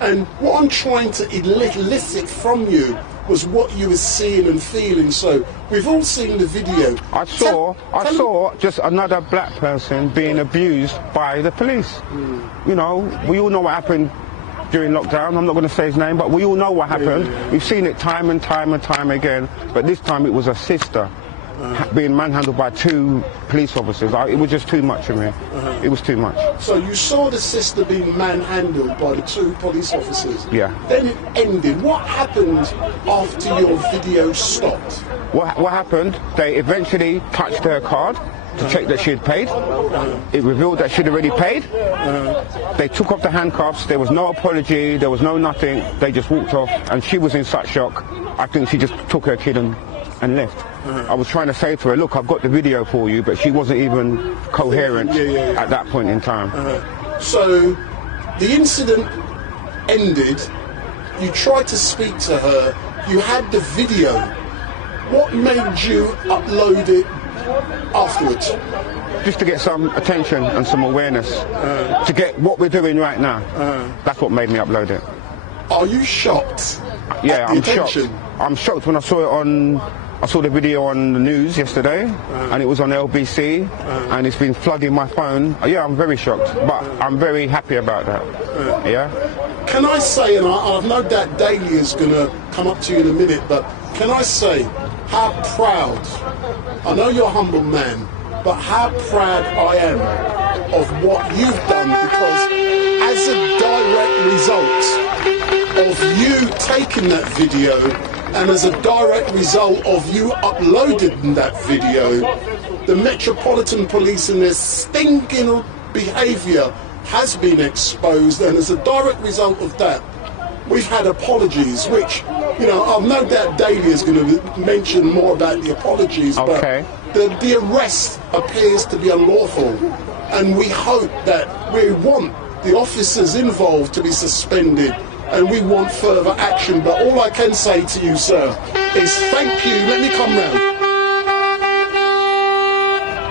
And what I'm trying to elicit from you was what you were seeing and feeling. So we've all seen the video. I saw just another black person being abused by the police. You know, we all know what happened during lockdown. I'm not going to say his name, but we all know what happened. We've seen it time and time again. But this time it was a sister being manhandled by 2 police officers. It was just too much for me. It was too much. So you saw the sister being manhandled by the 2 police officers. Yeah. Then it ended. What happened after your video stopped? What happened? They eventually touched her card to check that she had paid. It revealed that she'd already paid. They took off the handcuffs. There was no apology. There was no nothing. They just walked off, and she was in such shock. I think she just took her kid and left. I was trying to say to her, look, I've got the video for you, but she wasn't even coherent at that point in time. So the incident ended. You tried to speak to her. You had the video. What made you upload it afterwards? Just to get some attention and some awareness, to get what we're doing right now. That's what made me upload it. Are you shocked? Yeah, I'm shocked. I'm shocked when I saw it I saw the video on the news yesterday, and it was on LBC, and it's been flooding my phone. Yeah, I'm very shocked, but I'm very happy about that. Can I say, and I've no doubt Daly is going to come up to you in a minute, but can I say how proud, I know you're a humble man, but how proud I am of what you've done, because as a direct result of you taking that video and as a direct result of you uploading that video, the Metropolitan Police and their stinking behaviour has been exposed, and as a direct result of that, we've had apologies, which, you know, I've no doubt Daly is going to mention more about the apologies, okay. But the arrest appears to be unlawful, and we hope that we want the officers involved to be suspended, and we want further action. But all I can say to you, sir, is thank you. Let me come round.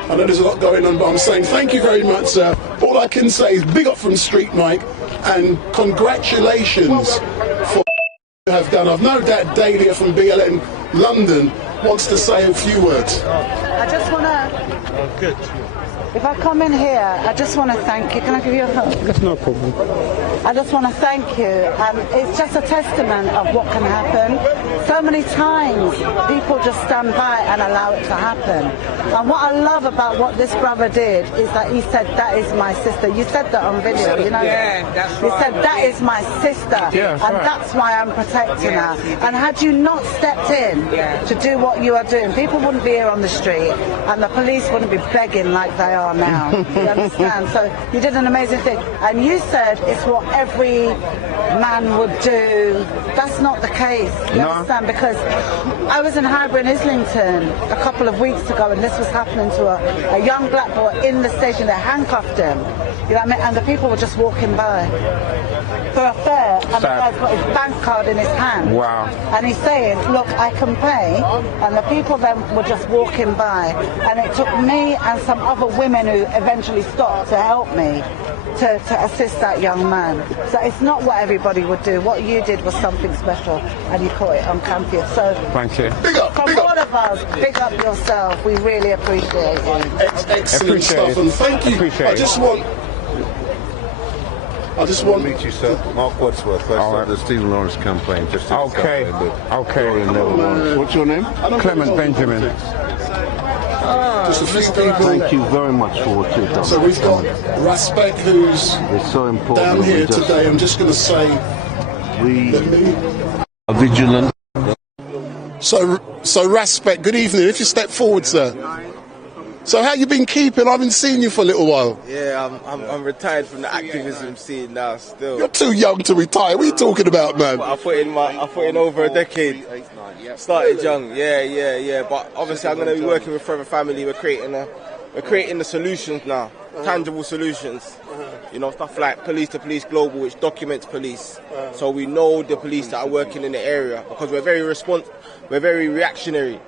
I know there's a lot going on, but I'm saying thank you very much, sir. All I can say is big up from Street Mike, and congratulations for what you have done. I've no doubt Dahlia from BLN London wants to say a few words. I just want to... Good. If I come in here, I just want to thank you. Can I give you a hug? That's no problem. I just want to thank you. It's just a testament of what can happen. So many times people just stand by and allow it to happen. And what I love about what this brother did is that he said, that is my sister. You said that on video, you know? Yeah, that's right. You said, that is my sister. Yeah, and right. that's why I'm protecting her. And had you not stepped in to do what you are doing, people wouldn't be here on the street and the police wouldn't be begging like they are now. You understand? So you did an amazing thing. And you said it's what every man would do. That's not the case. You understand? Because I was in Highbury in Islington a couple of weeks ago, and this was happening to a young black boy in the station. They handcuffed him. You know what I mean? And the people were just walking by for a fare, and the guy's got his bank card in his hand. Wow. And he's saying, look, I can pay. And the people then were just walking by. And it took me and some other women who eventually stopped to help me to assist that young man. So it's not what everybody would do. What you did was something special, and you caught it on camera. So thank you. Big up, from all of us, big up yourself. We really appreciate you. Excellent stuff, and thank you. I just want to meet you, sir. Mark Wadsworth, of the Stephen Lawrence campaign. Just okay. What's your name? Clement Benjamin. Just a few people. Thank you very much for what you've done. So we've got Raspek, who's so important down here today. I'm just going to say we are vigilant. So Raspek, good evening. If you step forward, sir. So how you been keeping? I haven't seen you for a little while. Yeah, I'm retired from the activism scene now. Still, you're too young to retire. What are you talking about, man? I put in over a decade. Started young, yeah. But obviously, I'm going to be working with Forever Family. We're creating the solutions now, tangible solutions. You know, stuff like Police to Police Global, which documents police, so we know the police that are working in the area, because we're very reactionary,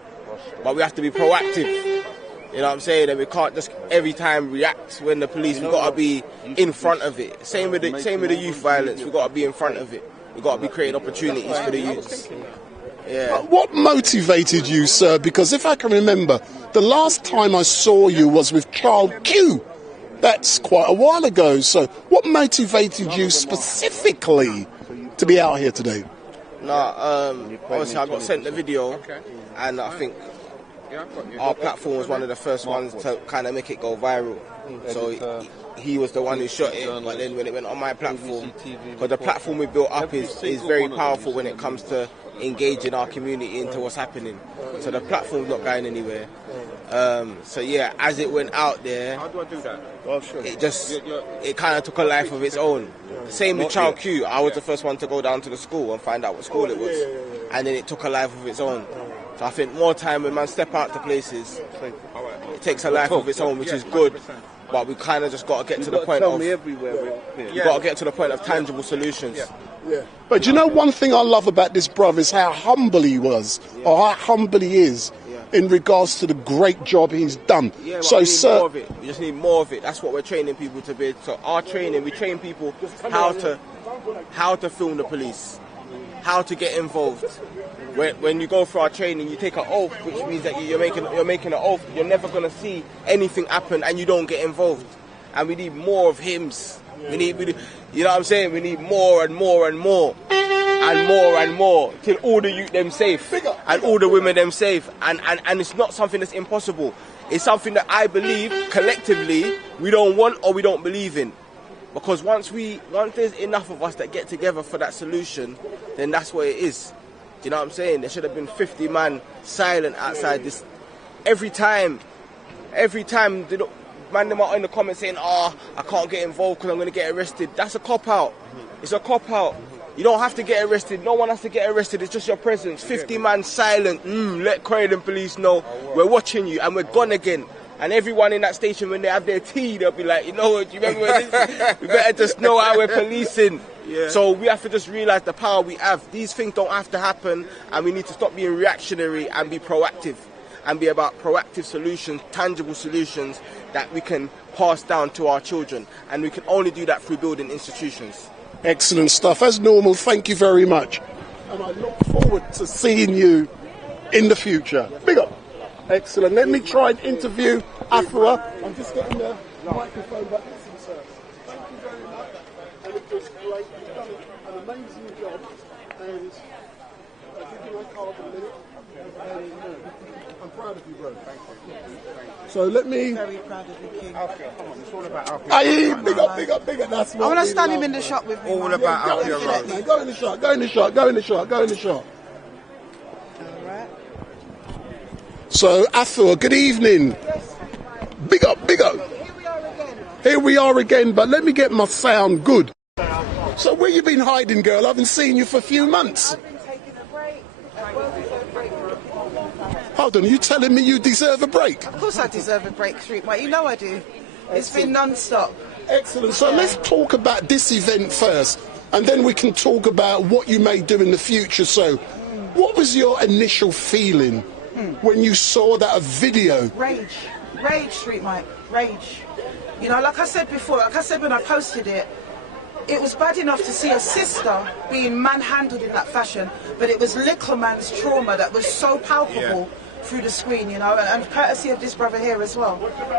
but we have to be proactive. You know what I'm saying? And we can't just every time react when the police. We've got to be in front of it. Same with the youth violence. We've got to be in front of it. We've got to be creating opportunities for the youths. Yeah. What motivated you, sir? Because if I can remember, the last time I saw you was with Child Q. That's quite a while ago. So what motivated you specifically to be out here today? Obviously I got sent the video, and I think our platform was one of the first ones to kind of make it go viral. So he was the one who shot it, but then when it went on my platform, because the platform we built up is very powerful when it comes to engaging our community into what's happening. So the platform's not going anywhere. So yeah, as it went out there, How do I do that? it kind of took a life of its own. Same with Child Q. I was the first one to go down to the school and find out what school it was, and then it took a life of its own. So I think more time when man step out to places, it takes a life of its own, which is good. But we kind of just got to get to the point of you got to get to the point of tangible solutions. Yeah. But you know, one thing I love about this brother is how humble he was, or how humble he is, in regards to the great job he's done. Yeah, so, we sir, more of it. We just need more of it. That's what we're training people to be. So our training, we train people how to film the police, how to get involved. When you go for our training, you take an oath, which means that you're making an oath. You're never going to see anything happen and you don't get involved. And we need more of hims. We need, you know what I'm saying? We need more and more and more. And more and more, till all the youth them safe, and all the women them safe, and it's not something that's impossible. It's something that I believe collectively we don't want or we don't believe in. Because once there's enough of us that get together for that solution, then that's what it is. Do you know what I'm saying? There should have been 50 man silent outside this. Every time, the man them out in the comments saying, "Oh, I can't get involved because I'm going to get arrested." That's a cop out. It's a cop out. You don't have to get arrested. No one has to get arrested. It's just your presence. 50 man silent. Let Croydon police know we're watching you and we're gone again. And everyone in that station, when they have their tea, they'll be like, you know what, do you remember this? We better just know how we're policing. Yeah. So we have to just realise the power we have. These things don't have to happen, and we need to stop being reactionary and be proactive. And be about proactive solutions, tangible solutions that we can pass down to our children. And we can only do that through building institutions. Excellent stuff. As normal, thank you very much. And I look forward to seeing you in the future. Big up. Excellent. Let me try and interview Afua. I'm just getting the microphone back. Listen, sir. Thank you very much. And it was great. You've done an amazing job. And I'll give you my card in a minute. And, I'm proud of you, bro. Thank you. So let me. Very proud of you, King. Alfia, come on, it's all about Alfia. Aye, big up. That's what I want to stand him in the shot with me. All about Alfia Road. Go in the shot. Go in the shot. All right. So, Afua, good evening. Big up. Here we are again, but let me get my sound good. So, where you been hiding, girl? I haven't seen you for a few months. I've been taking a break. Hold on, are you telling me you deserve a break? Of course I deserve a break, Streetmate. You know I do. It's been non-stop. Excellent. So let's talk about this event first, and then we can talk about what you may do in the future. So, what was your initial feeling when you saw that video? Rage, Streetmate, rage. You know, like I said before, when I posted it, it was bad enough to see a sister being manhandled in that fashion, but it was little man's trauma that was so palpable through the screen, you know, and courtesy of this brother here as well.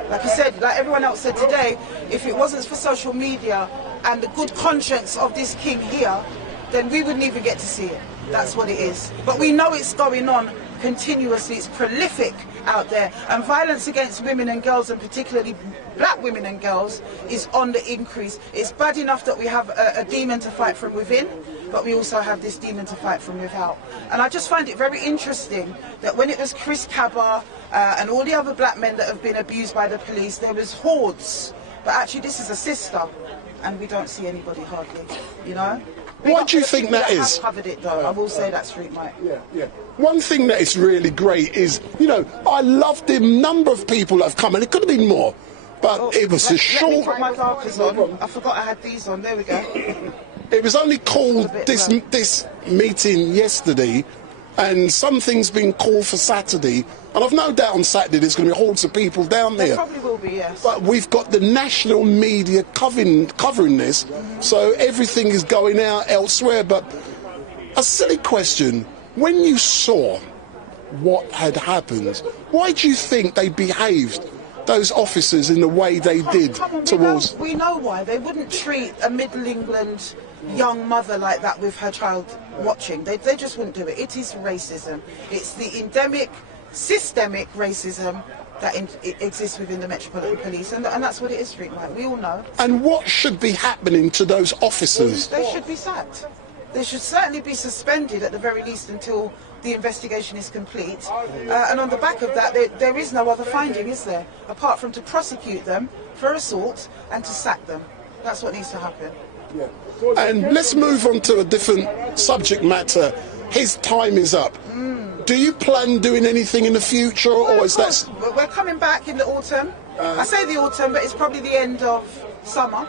Like I said, like everyone else said today, if it wasn't for social media and the good conscience of this king here, then we wouldn't even get to see it. That's what it is. But we know it's going on continuously. It's prolific out there, and violence against women and girls, and particularly black women and girls, is on the increase. It's bad enough that we have a demon to fight from within, but we also have this demon to fight from without. And I just find it very interesting that when it was Chris Cabba and all the other black men that have been abused by the police, there was hordes, but actually this is a sister, and we don't see anybody hardly, you know. Why do you think that is? I've covered it though, I will say that, Streetmate. Yeah. One thing that is really great is, you know, I loved the number of people that have come, and it could have been more, but it was a short... Let me put my darkers on. I forgot I had these on. There we go. It was only called this meeting yesterday, and something's been called for Saturday, and I've no doubt on Saturday there's going to be hordes of people down there. There probably will be, yes. But we've got the national media covering this, so everything is going out elsewhere. But a silly question, when you saw what had happened, why do you think they behaved, those officers, in the way they did towards... We know why. They wouldn't treat a Middle England young mother like that with her child watching. They just wouldn't do it. It is racism. It's the endemic, systemic racism that exists within the Metropolitan Police, and that's what it is, Streetlight. We all know. And what should be happening to those officers? They should be sacked. They should certainly be suspended at the very least until the investigation is complete. And on the back of that, there is no other finding, is there? Apart from to prosecute them for assault and to sack them. That's what needs to happen. Yeah. And let's move on to a different subject matter. His time is up. Do you plan doing anything in the future, or is that... We're coming back in the autumn. I say the autumn, but it's probably the end of summer.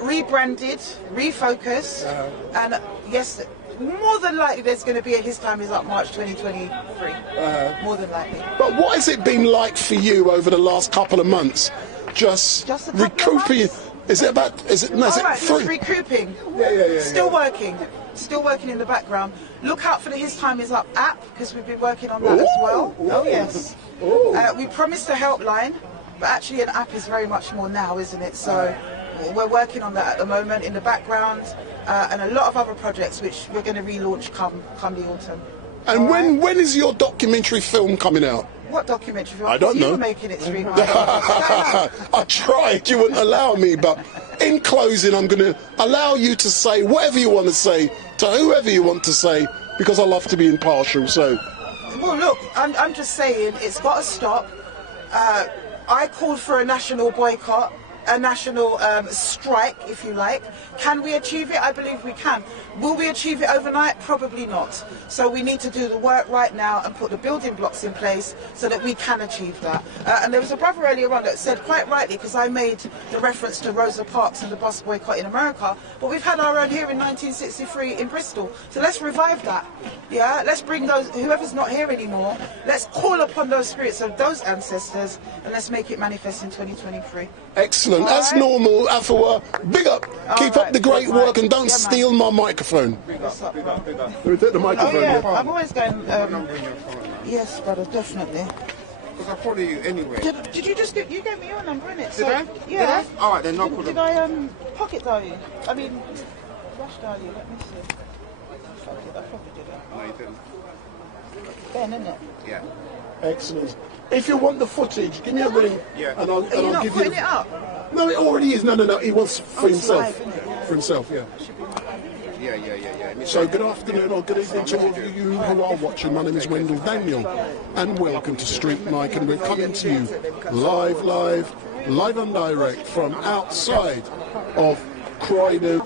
Rebranded, refocused, and yes, more than likely there's going to be a His Time Is Up March 2023. More than likely. But what has it been like for you over the last couple of months? Just recouping... Is it about... Is it 3? Just recouping. Yeah. Still working in the background. Look out for the His Time Is Up app, because we've been working on that as well. Oh yes. We promised a helpline, but actually an app is very much more now, isn't it? So we're working on that at the moment in the background, and a lot of other projects which we're going to relaunch come the autumn. And when is your documentary film coming out? What documentary? I don't know. You were making it stream. I tried, you wouldn't allow me, but in closing, I'm going to allow you to say whatever you want to say to whoever you want to say, because I love to be impartial. So, well, look, I'm just saying it's got to stop. I called for a national boycott, a national strike, if you like. Can we achieve it? I believe we can. Will we achieve it overnight? Probably not. So we need to do the work right now and put the building blocks in place so that we can achieve that. And there was a brother earlier on that said quite rightly, because I made the reference to Rosa Parks and the bus boycott in America, but we've had our own here in 1963 in Bristol. So let's revive that. Yeah, let's bring those, whoever's not here anymore, let's call upon those spirits of those ancestors and let's make it manifest in 2023. Excellent. As normal, Afua, big up. Keep up the great work and don't steal my microphone. Big up, big up, big up. We take the microphone. Oh, yeah. I'm always going. Yes, brother, definitely. Because I follow you anyway. Did you just get? You gave me your number, innit? Did I? Yeah. Did I? All right, then no problem. Did I pocket dial you? I mean, rush dial you. Let me see. Fuck it, I probably did it. No, you didn't. Ben, innit? Yeah. Excellent. If you want the footage, give me a ring. Yeah. And I'll Are you not give putting you. it up? No, it already is. No. He wants for himself. Live, For himself, yeah. Yeah. So good afternoon or good evening to all of you who are watching. My name is Wendell Daniel and welcome to Street Mike, and we're coming to you live and direct from outside of Croydon.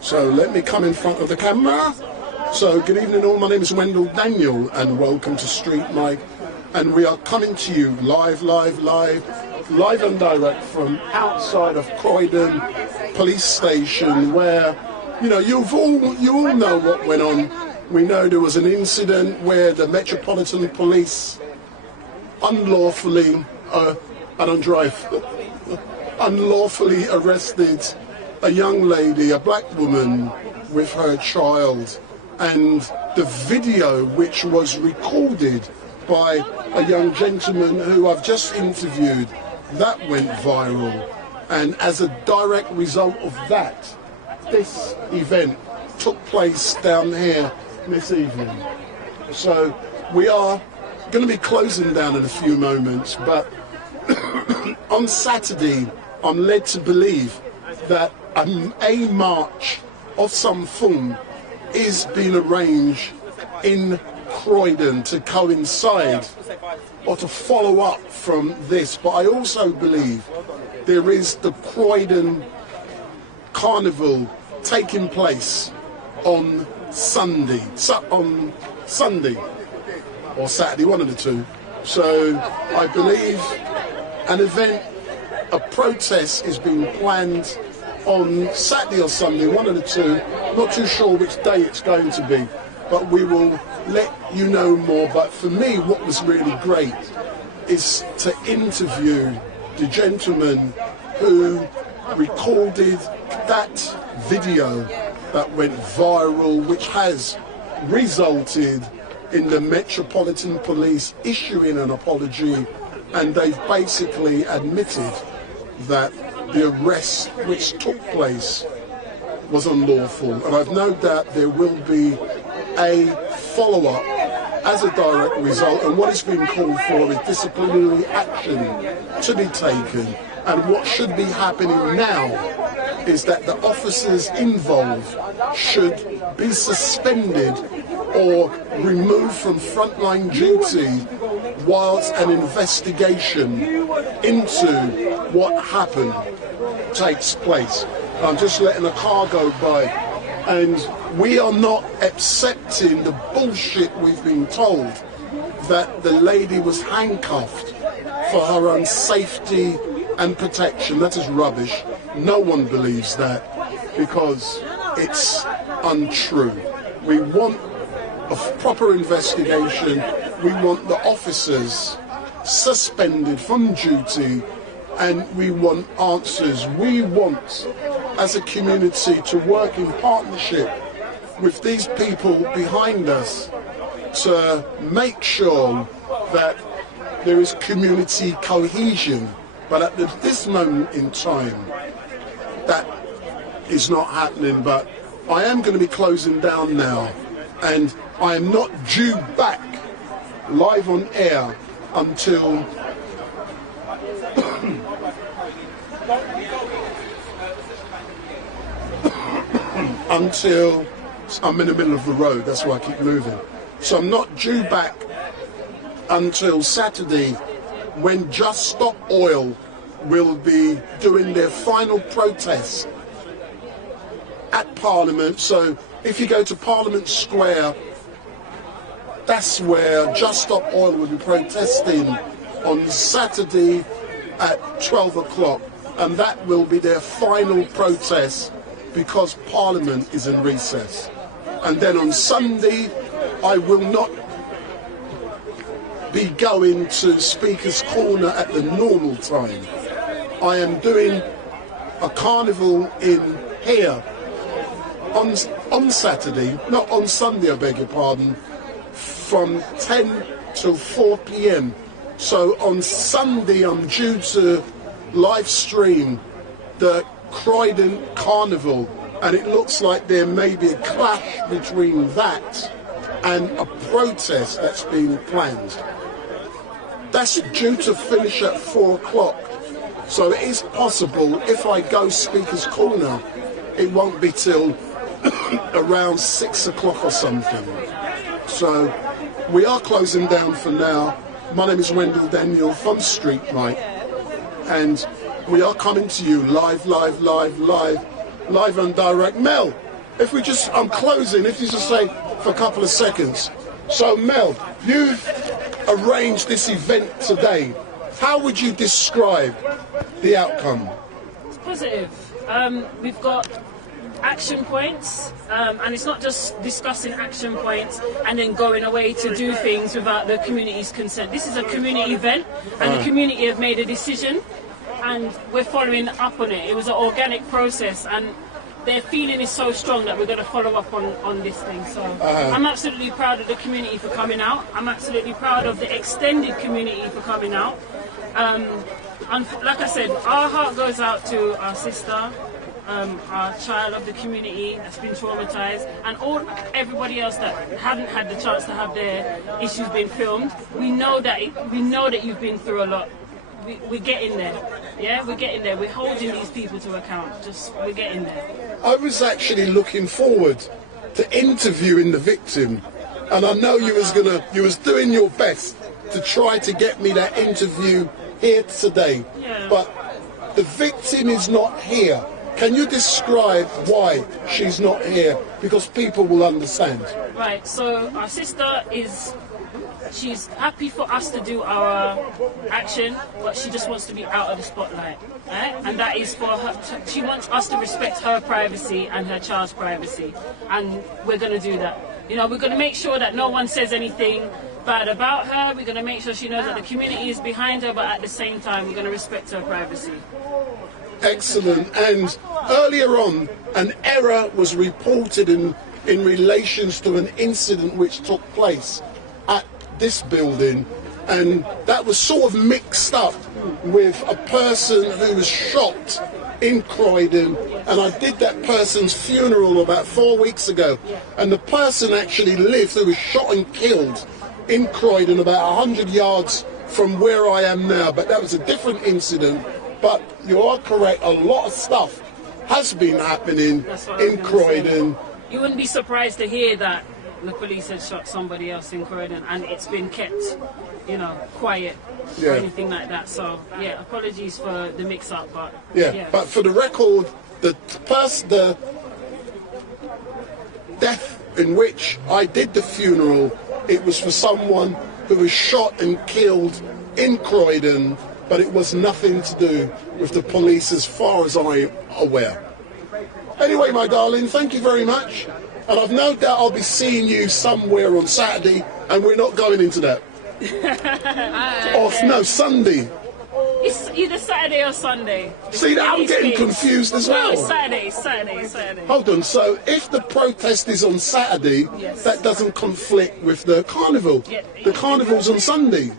So let me come in front of the camera. So good evening all, my name is Wendell Daniel and welcome to Street Mike, and we are coming to you live and direct from outside of Croydon police station, where you all know what went on. We know there was an incident where the Metropolitan Police unlawfully arrested a young lady, a black woman with her child, and the video, which was recorded by a young gentleman who I've just interviewed, that went viral. And as a direct result of that, this event took place down here this evening. So we are going to be closing down in a few moments, but on Saturday I'm led to believe that a march of some form is being arranged in Croydon to coincide or to follow up from this. But I also believe there is the Croydon Carnival taking place on Sunday or Saturday, one of the two. So I believe an event, a protest is being planned on Saturday or Sunday, one of the two. Not too sure which day it's going to be, but we will let you know more. But for me, what was really great is to interview the gentleman who recorded that video that went viral, which has resulted in the Metropolitan Police issuing an apology, and they've basically admitted that the arrest which took place was unlawful. And I've no doubt there will be a follow-up as a direct result, and what is being called for is disciplinary action to be taken. And what should be happening now is that the officers involved should be suspended or removed from frontline duty whilst an investigation into what happened takes place. I'm just letting a car go by, and we are not accepting the bullshit we've been told that the lady was handcuffed for her own safety and protection. That is rubbish. No one believes that because it's untrue. We want a proper investigation. We want the officers suspended from duty, and we want answers. We want, as a community, to work in partnership with these people behind us to make sure that there is community cohesion. But at this moment in time, that is not happening. But I am going to be closing down now, and I am not due back live on air until until I'm in the middle of the road. That's why I keep moving. So I'm not due back until Saturday, when Just Stop Oil will be doing their final protest at Parliament. So if you go to Parliament Square, that's where Just Stop Oil will be protesting on Saturday at 12 o'clock, and that will be their final protest because Parliament is in recess. And then on Sunday, I will not be going to Speaker's Corner at the normal time. I am doing a carnival in here on Saturday, not on Sunday, I beg your pardon, from 10 till 4 p.m. So on Sunday I'm due to live stream the Croydon Carnival, and it looks like there may be a clash between that and a protest that's being planned. That's due to finish at 4 o'clock. So it is possible if I go Speaker's Corner, it won't be till around 6 o'clock or something. So we are closing down for now. My name is Wendell Daniel from Street Mike, and we are coming to you live and direct. Mel, if we just, I'm closing, if you just say for a couple of seconds. So Mel, you've arranged this event today. How would you describe the outcome? It's positive. We've got action points, and it's not just discussing action points and then going away to do things without the community's consent. This is a community event, and the community have made a decision, and we're following up on it. It was an organic process, and their feeling is so strong that we're going to follow up on this thing. So I'm absolutely proud of the community for coming out. I'm absolutely proud of the extended community for coming out. And like I said, our heart goes out to our sister, our child of the community that's been traumatized, and everybody else that haven't had the chance to have their issues being filmed. We know that you've been through a lot. We're getting there. Yeah, we're getting there. We're holding these people to account. We're getting there. I was actually looking forward to interviewing the victim, and I know you was doing your best to try to get me that interview here today. Yeah. But the victim is not here. Can you describe why she's not here? Because people will understand. Right, so our sister she's happy for us to do our action, but she just wants to be out of the spotlight. Right? And that is for her, she wants us to respect her privacy and her child's privacy. And we're going to do that. You know, we're going to make sure that no one says anything bad about her. We're going to make sure she knows that the community is behind her, but at the same time, we're going to respect her privacy. Excellent. And earlier on, an error was reported in relations to an incident which took place at this building, and that was sort of mixed up with a person who was shot in Croydon, and I did that person's funeral about 4 weeks ago, and the person actually lived, who was shot and killed in Croydon about 100 yards from where I am now, but that was a different incident. But you are correct, a lot of stuff has been happening in Croydon. You wouldn't be surprised to hear that the police had shot somebody else in Croydon, and it's been kept, you know, quiet or anything like that. So yeah, apologies for the mix-up, but yeah. But for the record, the death in which I did the funeral, it was for someone who was shot and killed in Croydon, but it was nothing to do with the police as far as I'm aware. Anyway, my darling, thank you very much. And I've no doubt I'll be seeing you somewhere on Saturday, and we're not going into that. No, Sunday. It's either Saturday or Sunday. See, I'm getting confused as well. No, it's Saturday. Hold on, so if the protest is on Saturday, Yes. that doesn't conflict with the carnival. Yeah. The carnival's on Sunday.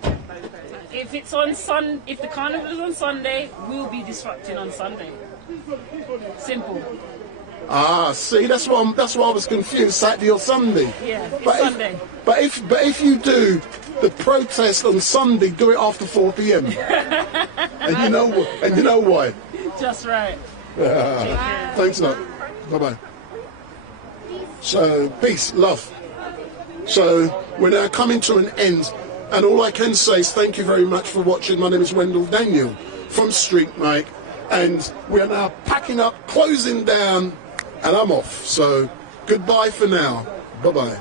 If the carnival is on Sunday, we'll be disrupting on Sunday. Simple. Ah, see, that's why I was confused. Saturday or Sunday. Yeah, it's But Sunday. But if you do the protest on Sunday, do it after 4 p.m. and you know why. Just right. Thanks a lot. Bye bye. So peace, love. So we're now coming to an end, and all I can say is thank you very much for watching. My name is Wendell Daniel from Street Mike, and we are now packing up, closing down, and I'm off. So goodbye for now. Bye bye.